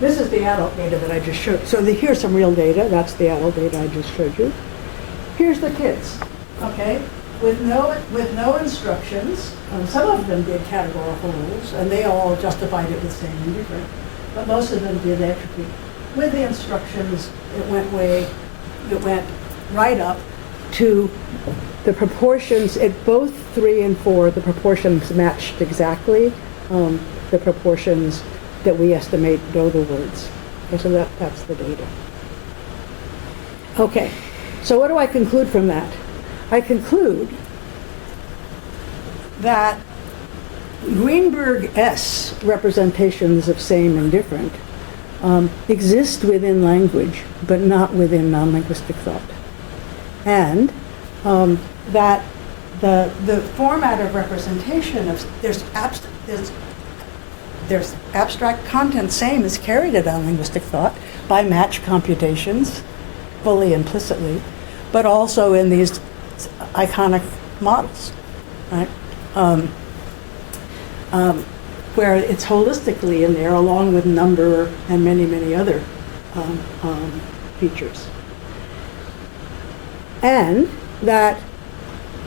this is the adult data that I just showed. So here's some real data. That's the adult data I just showed you. Here's the kids, okay? With no instructions, some of them did categorical rules, and they all justified it with same and different, but most of them did entropy. With the instructions, it went right up to the proportions. At both 3 and 4, the proportions matched exactly the proportions that we estimate know the words. Okay, so that's the data. Okay, so what do I conclude from that? I conclude that Greenberg S representations of same and different exist within language, but not within non-linguistic thought. And that the format of representation of there's abstract content same is carried at non-linguistic thought by match computations, fully implicitly, but also in these iconic models, right? Where it's holistically in there along with number and many, many other features. And that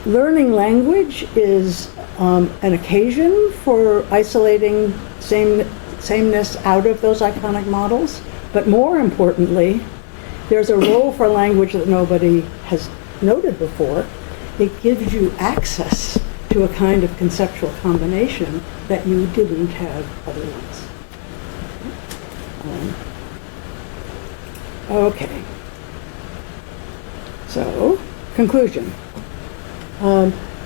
learning language is an occasion for isolating sameness out of those iconic models, but more importantly, there's a role for language that nobody has noted before. It gives you access to a kind of conceptual combination that you didn't have otherwise. Okay. So, conclusion.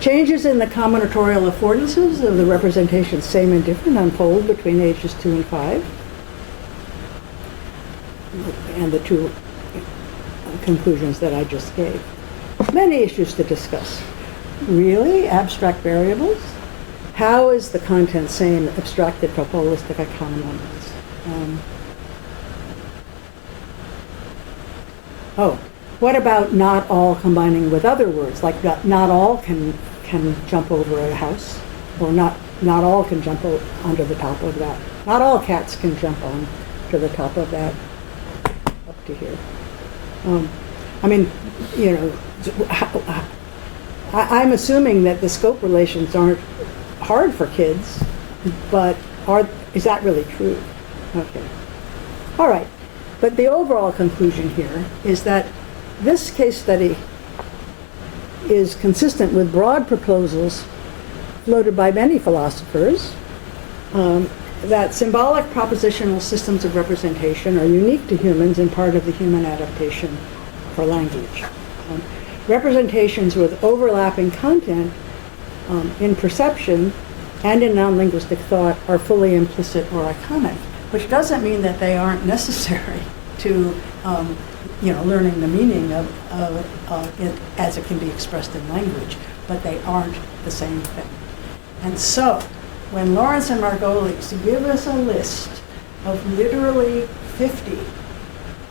Changes in the combinatorial affordances of the representations same and different unfold between ages 2 and 5. And the two conclusions that I just gave. Many issues to discuss. Really? Abstract variables? How is the content same abstracted from holistic economies? What about not all combining with other words? Like not all can jump over a house, or not all can jump onto the top of that. Not all cats can jump on to the top of that, up to here. I'm assuming that the scope relations aren't hard for kids, but is that really true? Okay. All right. But the overall conclusion here is that this case study is consistent with broad proposals floated by many philosophers that symbolic propositional systems of representation are unique to humans and part of the human adaptation for language. Representations with overlapping content in perception and in non-linguistic thought are fully implicit or iconic, which doesn't mean that they aren't necessary to learning the meaning of it as it can be expressed in language, but they aren't the same thing. And so, when Lawrence and Margolis give us a list of literally 50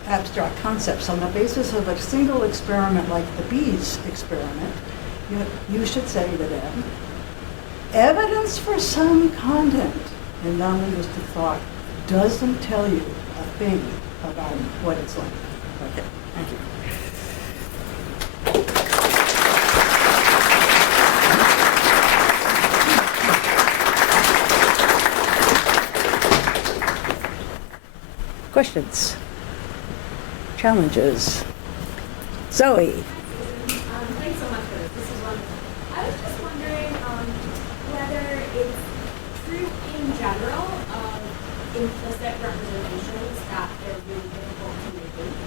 abstract concepts on the basis of a single experiment like the bees experiment, you should say to them, evidence for some content in non-linguistic thought doesn't tell you a thing about what it's like. Okay, thank you. Questions? Challenges? Zoe? Thanks so much for this. This is wonderful. I was just wondering whether it's true in general of implicit representations that they're really difficult to negate.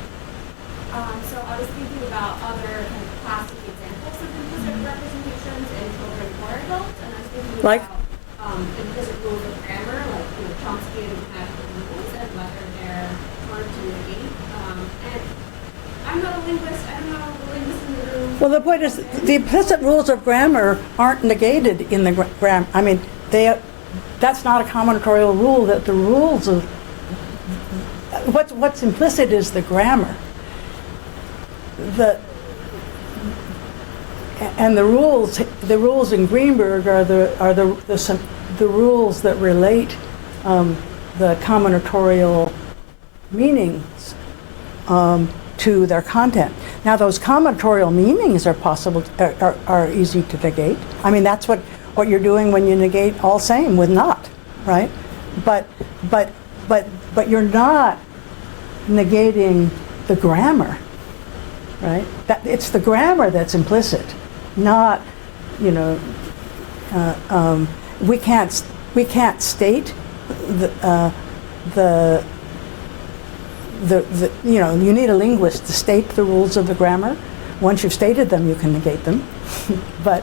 So I was thinking about other kind of classic examples of implicit representations in children or adults, and I was thinking Like? about implicit rules of grammar, like Chomskyan grammatical rules, and whether they're hard to negate. And I'm not a linguist. I don't know the linguist in the room. Well, the point is, the implicit rules of grammar aren't negated in the grammar. I mean, that's not a combinatorial rule. That the rules of what's implicit is the grammar. And the rules in Greenberg are the rules that relate the combinatorial meanings to their content. Now, those combinatorial meanings are possible, are easy to negate. I mean, that's what you're doing when you negate all same with not, right? But you're not negating the grammar, right? It's the grammar that's implicit, not, we can't state you need a linguist to state the rules of the grammar. Once you've stated them, you can negate them. but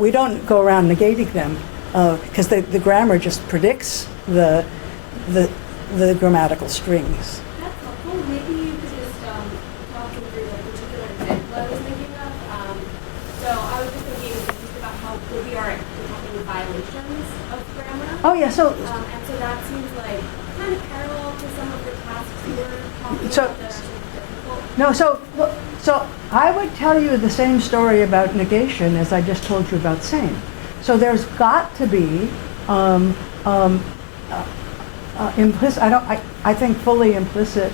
we don't go around negating them because the grammar just predicts the grammatical strings. That's helpful. Maybe you could just talk me through the particular example I was thinking of. So I was just thinking just about how we are detecting violations of grammar. Oh yeah, so And so that seems like kind of parallel to some of the tasks you were talking So- about that are sort of difficult. no, so I would tell you the same story about negation as I just told you about same. So there's got to be implicit. I think fully implicit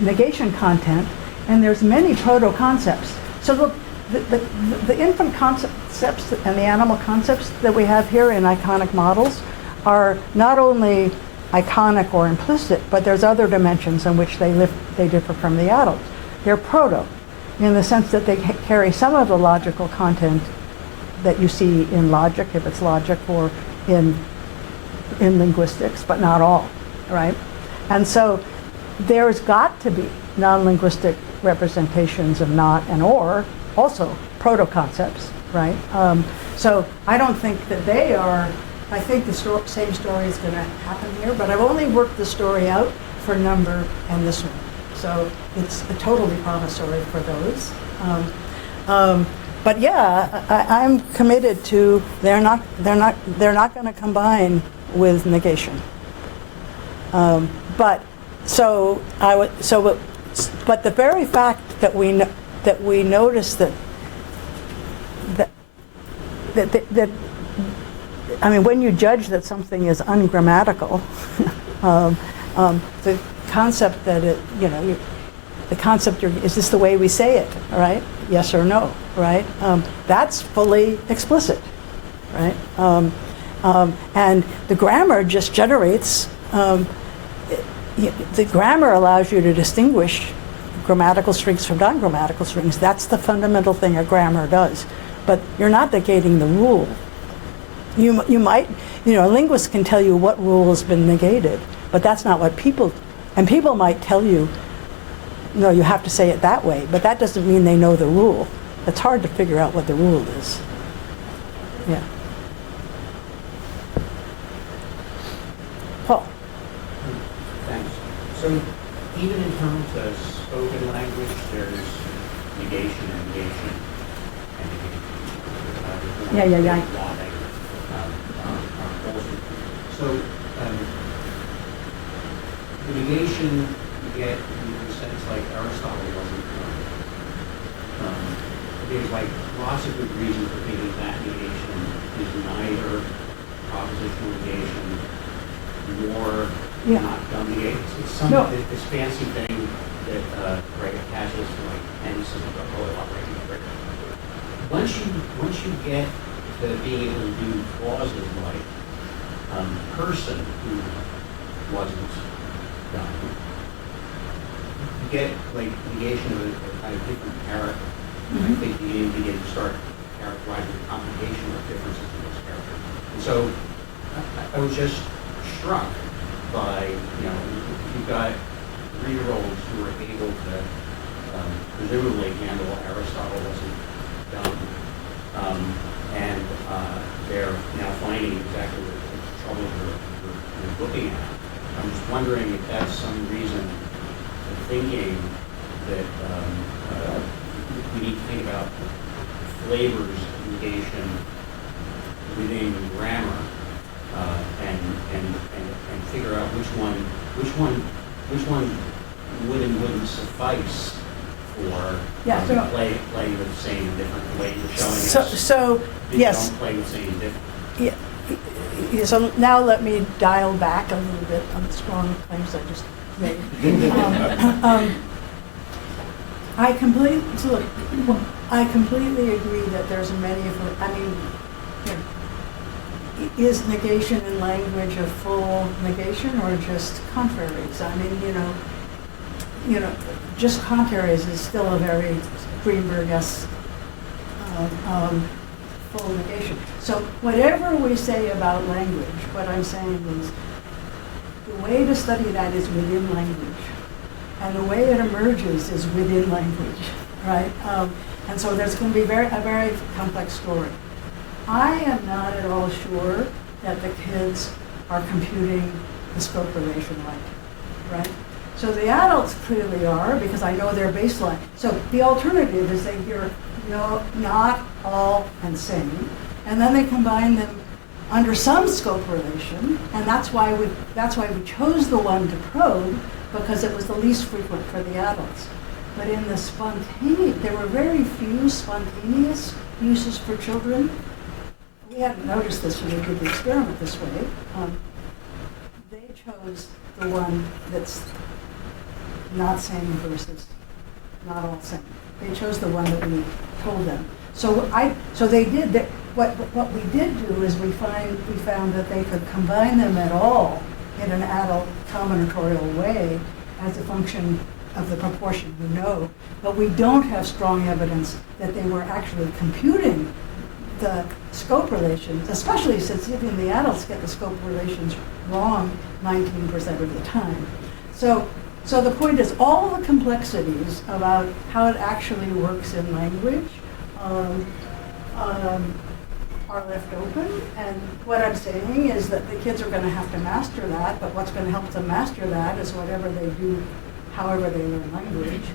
negation content, and there's many proto concepts. So look, the infant concepts and the animal concepts that we have here in iconic models are not only iconic or implicit, but there's other dimensions in which they differ from the adult. They're proto, in the sense that they carry some of the logical content that you see in logic, if it's logic, or in linguistics, but not all, right? And so there's got to be non-linguistic representations of not and or, also proto-concepts, right? So I don't think that they are, I think the same story is going to happen here, but I've only worked the story out for number and this one. So it's totally promissory for those. But yeah, I'm committed to they're not going to combine with negation. But the very fact that we notice that I mean, when you judge that something is ungrammatical, the concept that is this the way we say it, right? Yes or no, right? That's fully explicit, right? And the grammar just generates, the grammar allows you to distinguish grammatical strings from non-grammatical strings. That's the fundamental thing a grammar does. But you're not negating the rule. You might, a linguist can tell you what rule has been negated, but that's not what people might tell you, no, you have to say it that way, but that doesn't mean they know the rule. It's hard to figure out what the rule is. Yeah. Paul. Thanks. So even in terms of spoken language, there's negation and negation and negation. Yeah, yeah, yeah. Lobbing, bullshit. So, the negation you get in a sense like Aristotle wasn't. There's like lots of good reasons for thinking that negation is neither propositional negation nor not dumb negation. It's some this fancy thing that right attaches to like hence and operating. Once you get to being able to do clauses like person who wasn't done, you get like negation of a kind of different character. I think you begin to start characterizing the complication of differences in those characters. And so I was just struck by, you've got 3-year-olds who are able to presumably handle Aristotle wasn't dumb, and they're now finding exactly what trouble you're looking at. I'm just wondering if that's some reason for thinking that we need to think about flavors of negation within grammar, and figure out which one would and wouldn't suffice for playing with the same in different ways. You're showing us Yes. Don't play with the same different. Yeah. So now let me dial back a little bit on the strong claims I just made. I completely agree that there's many of them. I mean, is negation in language a full negation or just contraries? I mean, just contraries is still a very Greenberg-esque full negation. So whatever we say about language, what I'm saying is the way to study that is within language. And the way it emerges is within language, right? And so there's going to be a very complex story. I am not at all sure that the kids are computing the scope relation right? So the adults clearly are, because I know their baseline. So the alternative is they hear no, not, all, and same, and then they combine them under some scope relation, and that's why we chose the one to probe, because it was the least frequent for the adults. But in the spontaneous, there were very few spontaneous uses for children. We hadn't noticed this when we did the experiment this way. They chose the one that's not same versus not all same. They chose the one that we told them. So they did that. What we did do is we found that they could combine them at all in an adult combinatorial way as a function of the proportion we know, but we don't have strong evidence that they were actually computing the scope relations, especially since even the adults get the scope relations wrong 19% of the time. So the point is, all the complexities about how it actually works in language are left open, and what I'm saying is that the kids are going to have to master that, but what's going to help them master that is whatever they do, however they learn language.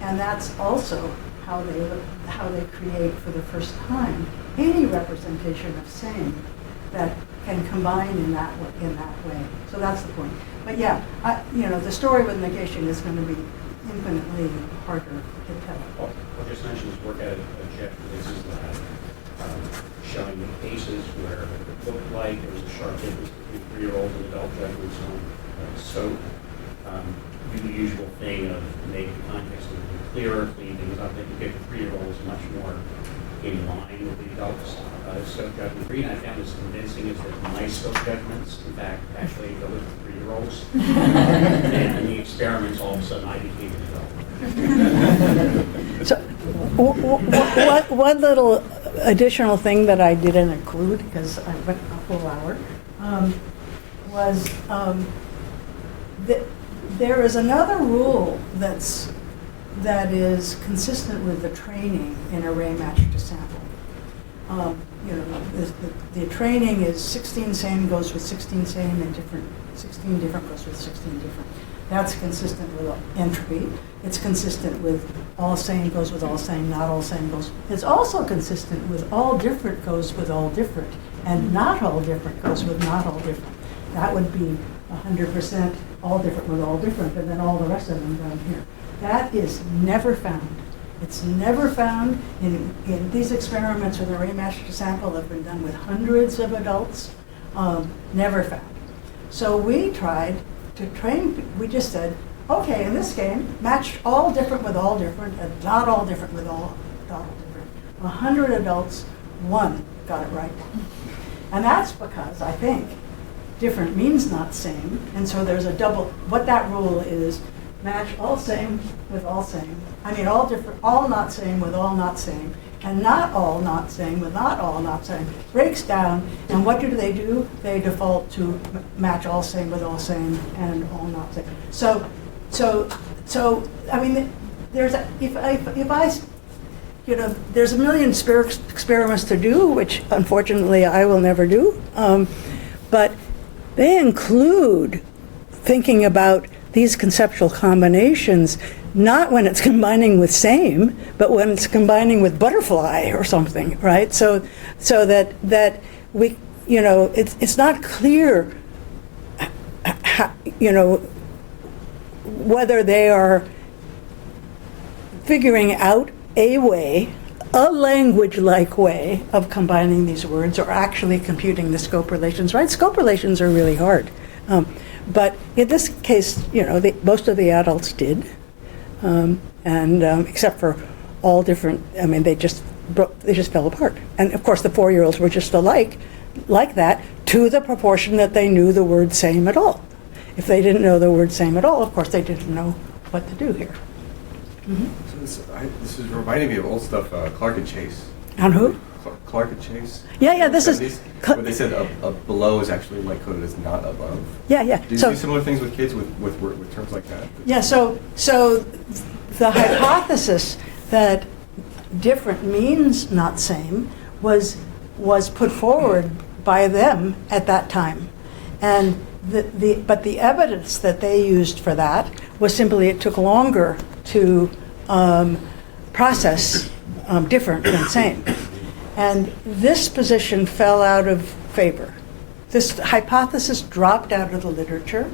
And that's also how they create for the first time any representation of same that can combine in that way. So that's the point. But yeah, the story with negation is going to be infinitely harder to tell. I'll just mention this work out of Jeff Lewis's lab, showing the cases where it looked like there was a sharp difference between 3-year-olds and adult judgments on scope. Do the usual thing of make the context a little clearer, clean things up, that you get the 3-year-olds much more in line with the adults' scope judgment. The reason I found this convincing is that my scope judgments, in fact, actually go with the 3-year-olds. And in the experiments, all of a sudden, I became an adult. So, one little additional thing that I didn't include, because I went a full hour, was that there is another rule that is consistent with the training in array match to sample. The training is 16 same goes with 16 same, and 16 different goes with 16 different. That's consistent with entropy. It's consistent with all same goes with all same, not all same goes. It's also consistent with all different goes with all different, and not all different goes with not all different. That would be 100% all different with all different, and then all the rest of them down here. That is never found. It's never found in these experiments where the rematched sample have been done with hundreds of adults, never found. So we tried to train, we just said, okay, in this game, match all different with all different and not all different with all different. 100 adults, one got it right. And that's because I think different means not same, and so there's a double, what that rule is, match all same with all same. I mean all different, all not same with all not same, and not all not same with not all not same. Breaks down, and what do? They default to match all same with all same and all not same. So I mean, there's if I you know, there's a million experiments to do, which unfortunately I will never do, but they include thinking about these conceptual combinations, not when it's combining with same, but when it's combining with butterfly or something, right? So that we, you know, it's not clear, how, you know, whether they are figuring out a way, a language-like way of combining these words, or actually computing the scope relations, right? Scope relations are really hard. But in this case, you know, most of the adults did, except for all different, I mean, they just fell apart. And of course, the 4-year-olds were just alike, like that, to the proportion that they knew the word same at all. If they didn't know the word same at all, of course, they didn't know what to do here. Mm-hmm. So this is reminding me of old stuff, Clark and Chase. On who? Clark and Chase. Yeah, this is... Where they said a below is actually like coded as not above. Yeah. Do you see similar things with kids with terms like that? Yeah, so the hypothesis that different means not same was put forward by them at that time. And but the evidence that they used for that was simply it took longer to process different than same. And this position fell out of favor. This hypothesis dropped out of the literature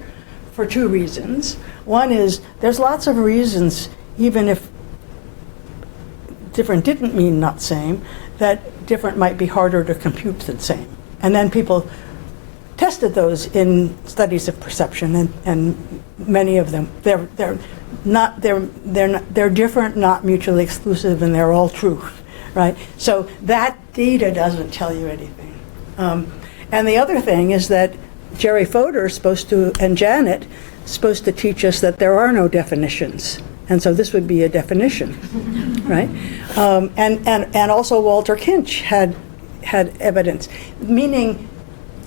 for 2 reasons. One is there's lots of reasons, even if different didn't mean not same, that different might be harder to compute than same. And then people tested those in studies of perception, and many of them, they're different, not mutually exclusive, and they're all true. Right? So that data doesn't tell you anything. And the other thing is that Jerry Fodor and Janet supposed to teach us that there are no definitions. And so this would be a definition, right? And also Walter Kinch had evidence, meaning,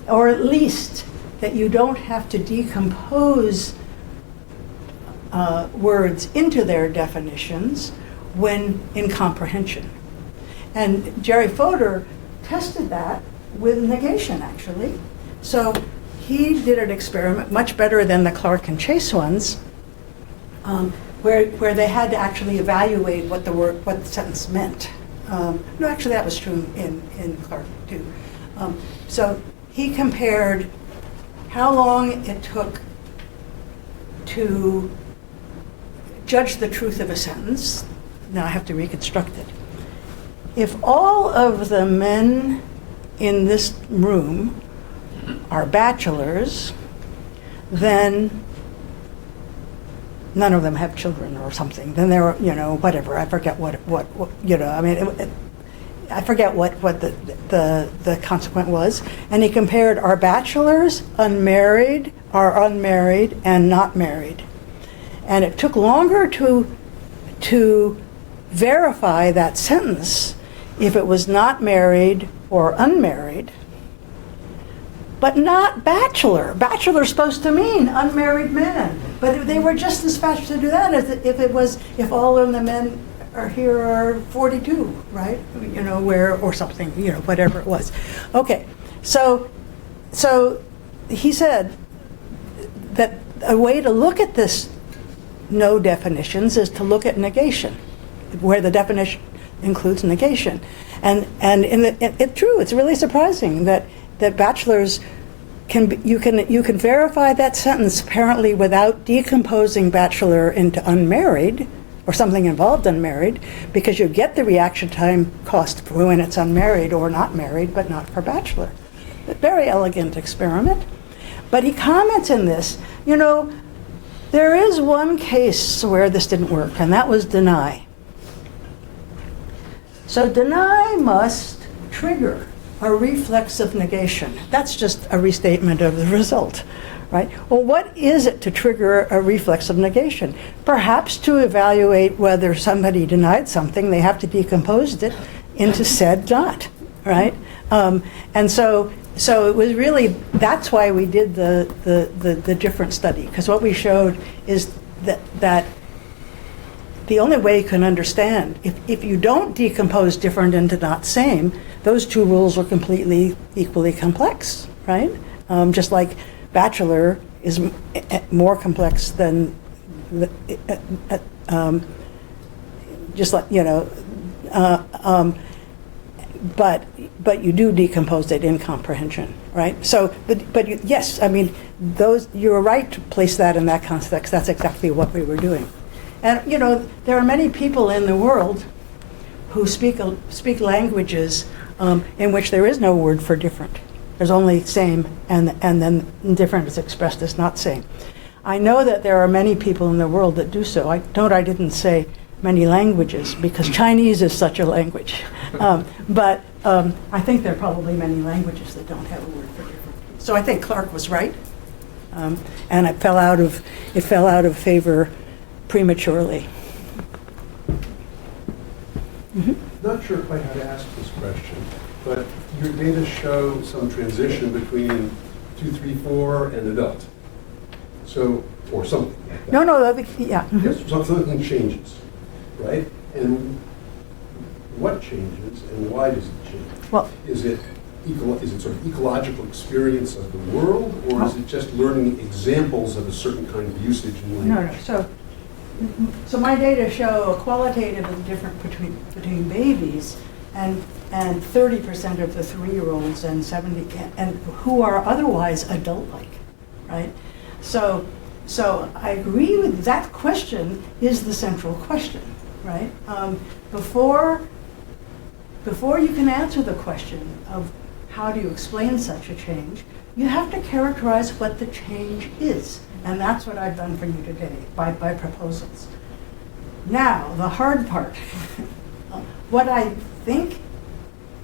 or at least that you don't have to decompose words into their definitions when in comprehension. And Jerry Fodor tested that with negation, actually. So he did an experiment much better than the Clark and Chase ones, where they had to actually evaluate what the sentence meant. No, actually, that was true in Clark too. So he compared how long it took to judge the truth of a sentence. Now I have to reconstruct it. If all of the men in this room are bachelors, then none of them have children or something. Then they're, you know, whatever. I forget what you know. I mean, I forget what the consequent was. And he compared our bachelors, unmarried, are unmarried, and not married. And it took longer to verify that sentence if it was not married or unmarried, but not bachelor. Bachelor's supposed to mean unmarried men, but they were just as fast to do that as if all of the men here are 42, right? You know, or something, you know, whatever it was. Okay, so he said that a way to look at this no definitions is to look at negation, where the definition includes negation. And it's true, it's really surprising that bachelors you can verify that sentence apparently without decomposing bachelor into unmarried or something involved unmarried, because you get the reaction time cost for when it's unmarried or not married, but not for bachelor. A very elegant experiment. But he comments in this, there is one case where this didn't work, and that was deny. So deny must trigger a reflex of negation. That's just a restatement of the result, right? Well, what is it to trigger a reflex of negation? Perhaps to evaluate whether somebody denied something, they have to decompose it into said not, right? And so it was really, that's why we did the different study, because what we showed is that the only way you can understand, if you don't decompose different into not same, those two rules are completely equally complex, right? Just like bachelor is more complex than, just like, but you do decompose it in comprehension, right? So, yes, I mean, you're right to place that in that context. That's exactly what we were doing. And, there are many people in the world who speak languages in which there is no word for different. There's only same, and then different is expressed as not same. I know that there are many people in the world that do so. I didn't say many languages, because Chinese is such a language. But I think there are probably many languages that don't have a word for different. So I think Clark was right, and it fell out of favor prematurely. Mm-hmm. Not sure quite how to ask this question, but your data show some transition between 2, 3, 4 and adult. So, or something like that. No, yeah. Mm-hmm. Yes, something changes, right? And what changes and why does it change? Well, is it sort of ecological experience of the world, or is it just learning examples of a certain kind of usage in language? No. So my data show a qualitative difference between babies and 30% of the 3-year-olds and 70 and who are otherwise adult-like, right? So I agree with that. Question is the central question, right? Before you can answer the question of how do you explain such a change, you have to characterize what the change is. And that's what I've done for you today by proposals. Now, the hard part. What I think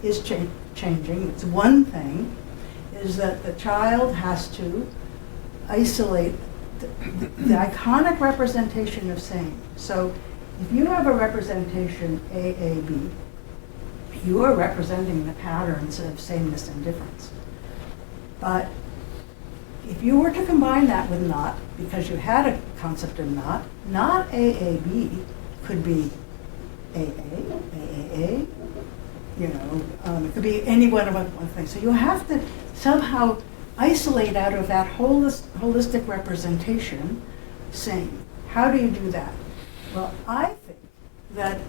is changing, it's one thing, is that the child has to isolate the iconic representation of same. So if you have a representation AAB, you are representing the patterns of sameness and difference. But if you were to combine that with not, because you had a concept of not AAB could be AAA, it could be any one thing. So you have to somehow isolate out of that holistic representation same. How do you do that? Well, I think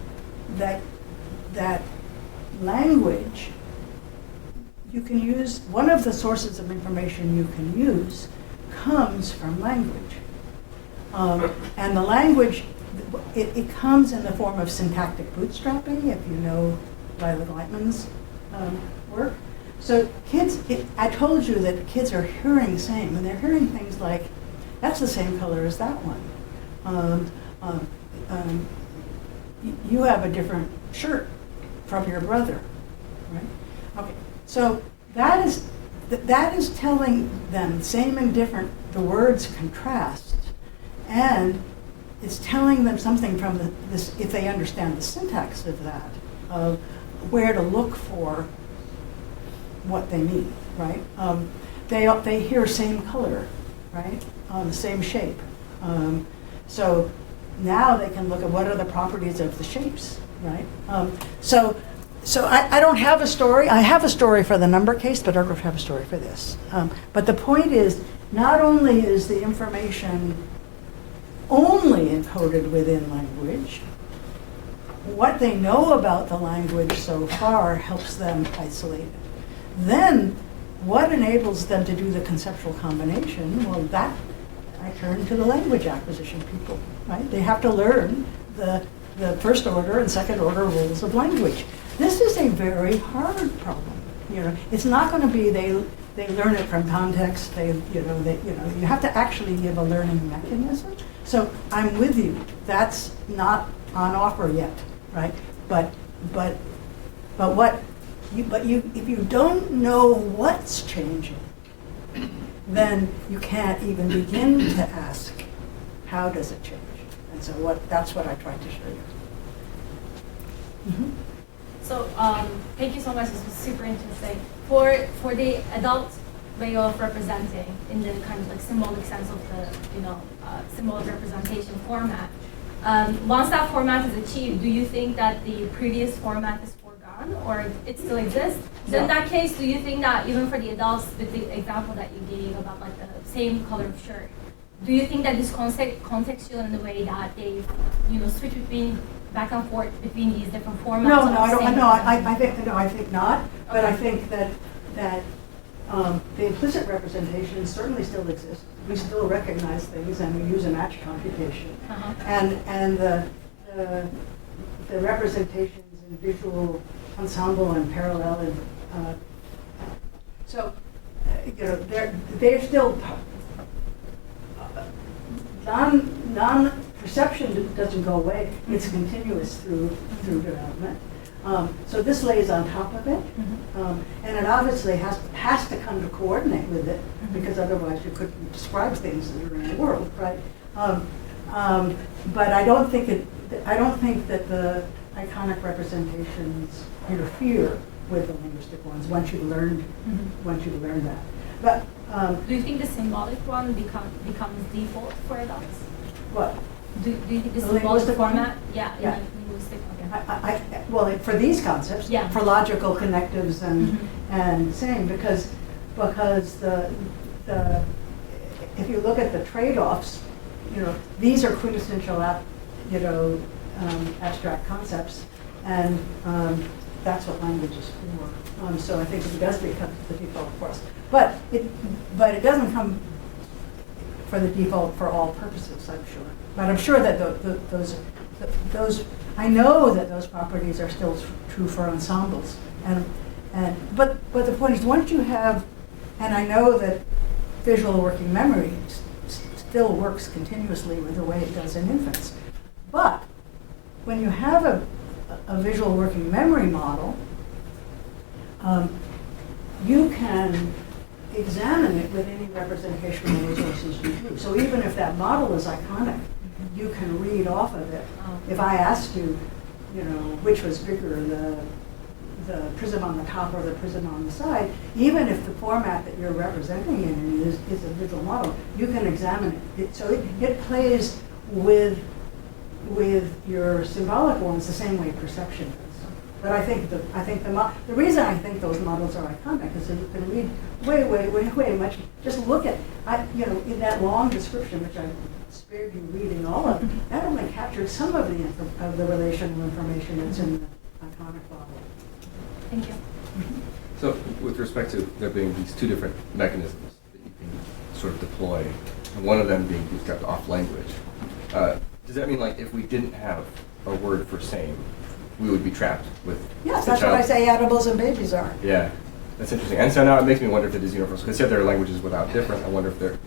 that language, you can use, one of the sources of information you can use comes from language. And the language, it comes in the form of syntactic bootstrapping, if you know Lila Gleitman's work. So kids, I told you that kids are hearing same, and they're hearing things like, that's the same color as that one. You have a different shirt from your brother, right? Okay, so that is telling them same and different, the words contrast, and it's telling them something from this, if they understand the syntax of that, of where to look for what they mean, right? They hear same color, right? Same shape. So now they can look at what are the properties of the shapes, right? So I don't have a story. I have a story for the number case, but I don't have a story for this. But the point is not only is the information only encoded within language, what they know about the language so far helps them isolate it. Then, what enables them to do the conceptual combination? Well, that I turn to the language acquisition people, right? They have to learn the first order and second order rules of language. This is a very hard problem. You know, it's not going to be they learn it from context. You have to actually give a learning mechanism. So I'm with you. That's not on offer yet, right? But if you don't know what's changing, then you can't even begin to ask, how does it change? And so that's what I tried to show you. Mm-hmm. So thank you so much. This was super interesting. For the adult way of representing in the kind of like symbolic sense of the symbolic representation format, once that format is achieved, do you think that the previous format is forgone or it still exists? So in that case, do you think that even for the adults, with the example that you gave about like the same color of shirt, do you think that this contextual in the way that they switch between back and forth between these different formats? No, I don't. No, I think not. But I think that the implicit representation certainly still exists. We still recognize things, and we use a match computation. And the representations in visual ensemble and parallel, and they're still non-perception doesn't go away. It's continuous through development. So this lays on top of it, and it obviously has to come to coordinate with it, because otherwise you couldn't describe things that are in the world, right? But I don't think that the iconic representations interfere with the linguistic ones once you learn that. But do you think the symbolic one becomes default for adults? what? Do you think the The symbolic linguistic one? format? Yeah. Yeah. In the linguistic one. Well, for these concepts, Yeah. for logical connectives and same, because if you look at the trade-offs, these are quintessential abstract concepts, and that's what language is for. So I think it does become the default for us, but it doesn't come for the default for all purposes, I'm sure. But I'm sure that those I know that those properties are still true for ensembles, but the point is, once you have, and I know that visual working memory still works continuously with the way it does in infants, but when you have a visual working memory model, you can examine it with any representational resources you do. So even if that model is iconic, you can read off of it. If I asked you, which was bigger, the prism on the top or the prism on the side, even if the format that you're representing it in is a visual model, you can examine it. So it plays with your symbolic ones the same way perception does. But I think the reason I think those models are iconic is that you can read way much. Just look at in that long description, which I spared you reading all of, that only captured some of the relational information that's in the iconic model. Thank you. So with respect to there being these two different mechanisms that you can sort of deploy, and one of them being bootstrapped off language, does that mean like if we didn't have a word for same, we would be trapped with Yes, the that's what child? I say edibles and babies are. Yeah, that's interesting. And so now it makes me wonder if it is universal. Because there are languages without different. I wonder if they're...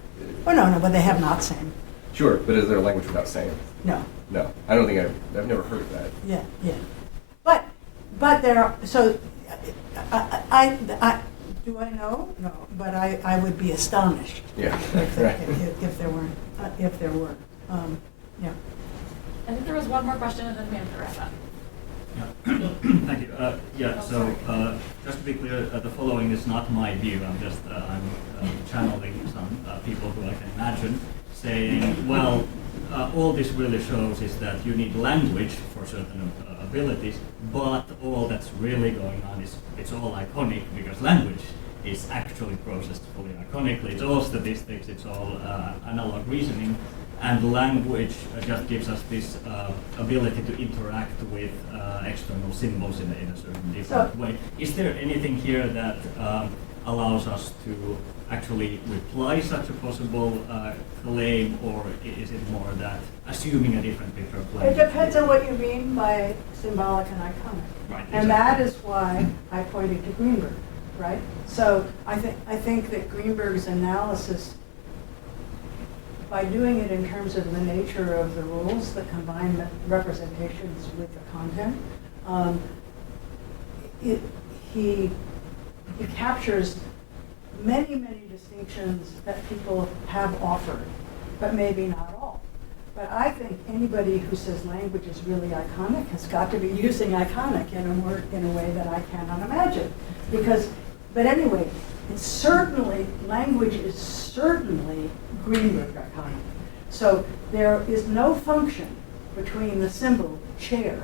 Oh, no, but they have not same. Sure, but is there a language without same? No. No, I don't think I've never heard of that. Yeah. But there are, so I do I know? No, but I would be astonished. Yeah, if there were. Yeah. I think there was one more question and then we have to wrap up. Thank you. So just to be clear, the following is not my view. I'm channeling some people who I can imagine saying, well, all this really shows is that you need language for certain abilities, but all that's really going on is it's all iconic, because language is actually processed fully iconically. It's all statistics, it's all analog reasoning, and language just gives us this ability to interact with external symbols in a certain different way. Is there anything here that allows us to actually reply such a possible claim, or is it more that assuming a different picture of It language? depends on what you mean by symbolic and iconic. Right, And exactly. that is why I pointed to Greenberg, right? So I think that Greenberg's analysis, by doing it in terms of the nature of the rules that combine the representations with the content, he captures many distinctions that people have offered, but maybe not all. But I think anybody who says language is really iconic has got to be using iconic in a way that I cannot imagine. But anyway, it's certainly, language is certainly Greenberg iconic. So there is no function between the symbol chair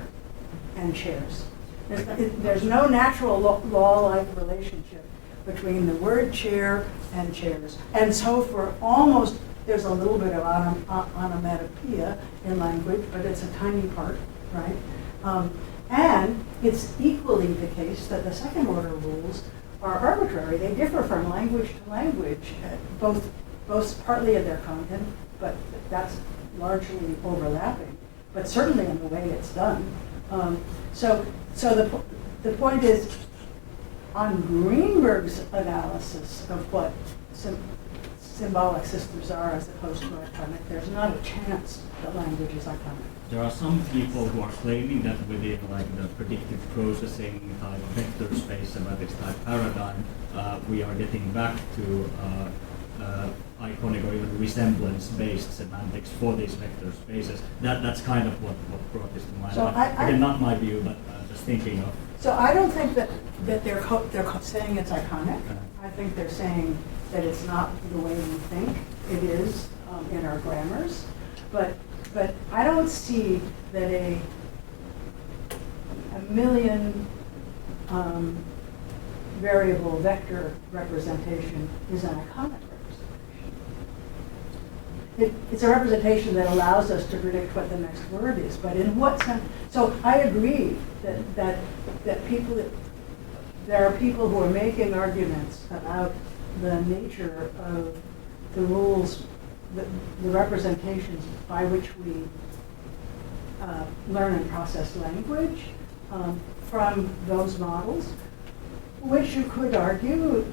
and chairs. There's no natural law-like relationship between the word chair and chairs. And so for almost, there's a little bit of onomatopoeia in language, but it's a tiny part, right? And it's equally the case that the second order rules are arbitrary. They differ from language to language, both partly in their content, but that's largely overlapping, but certainly in the way it's done. So the point is, on Greenberg's analysis of what symbolic systems are as opposed to iconic, there's not a chance that language is iconic. There are some people who are claiming that within like the predictive processing type vector space semantics type paradigm, we are getting back to iconic or even resemblance-based semantics for these vector spaces. That's kind of what brought this to mind. So Again, not my view, but just thinking of. So I don't think that they're saying it's iconic. I think they're saying that it's not the way we think it is in our grammars. But I don't see that a million variable vector representation is an iconic representation. It's a representation that allows us to predict what the next word is, but in what sense? So I agree that there are people who are making arguments about the nature of the rules, the representations by which we learn and process language from those models, which you could argue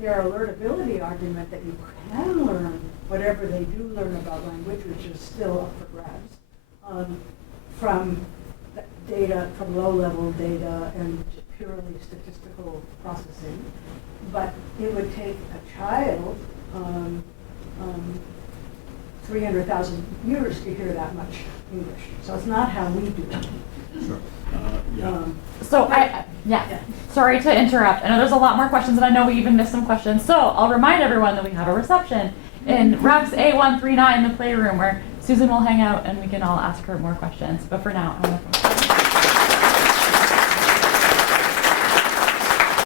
their alertability argument that you can learn whatever they do learn about language, which is still up for grabs, from data, from low-level data and purely statistical processing. But it would take a child 300,000 years to hear that much English. So it's not how we do it. Sure. Yeah. So yeah, sorry to interrupt. I know there's a lot more questions, and I know we even missed some questions. So I'll remind everyone that we have a reception in Rex A139 in the playroom where Susan will hang out and we can all ask her more questions. But for now, I don't know if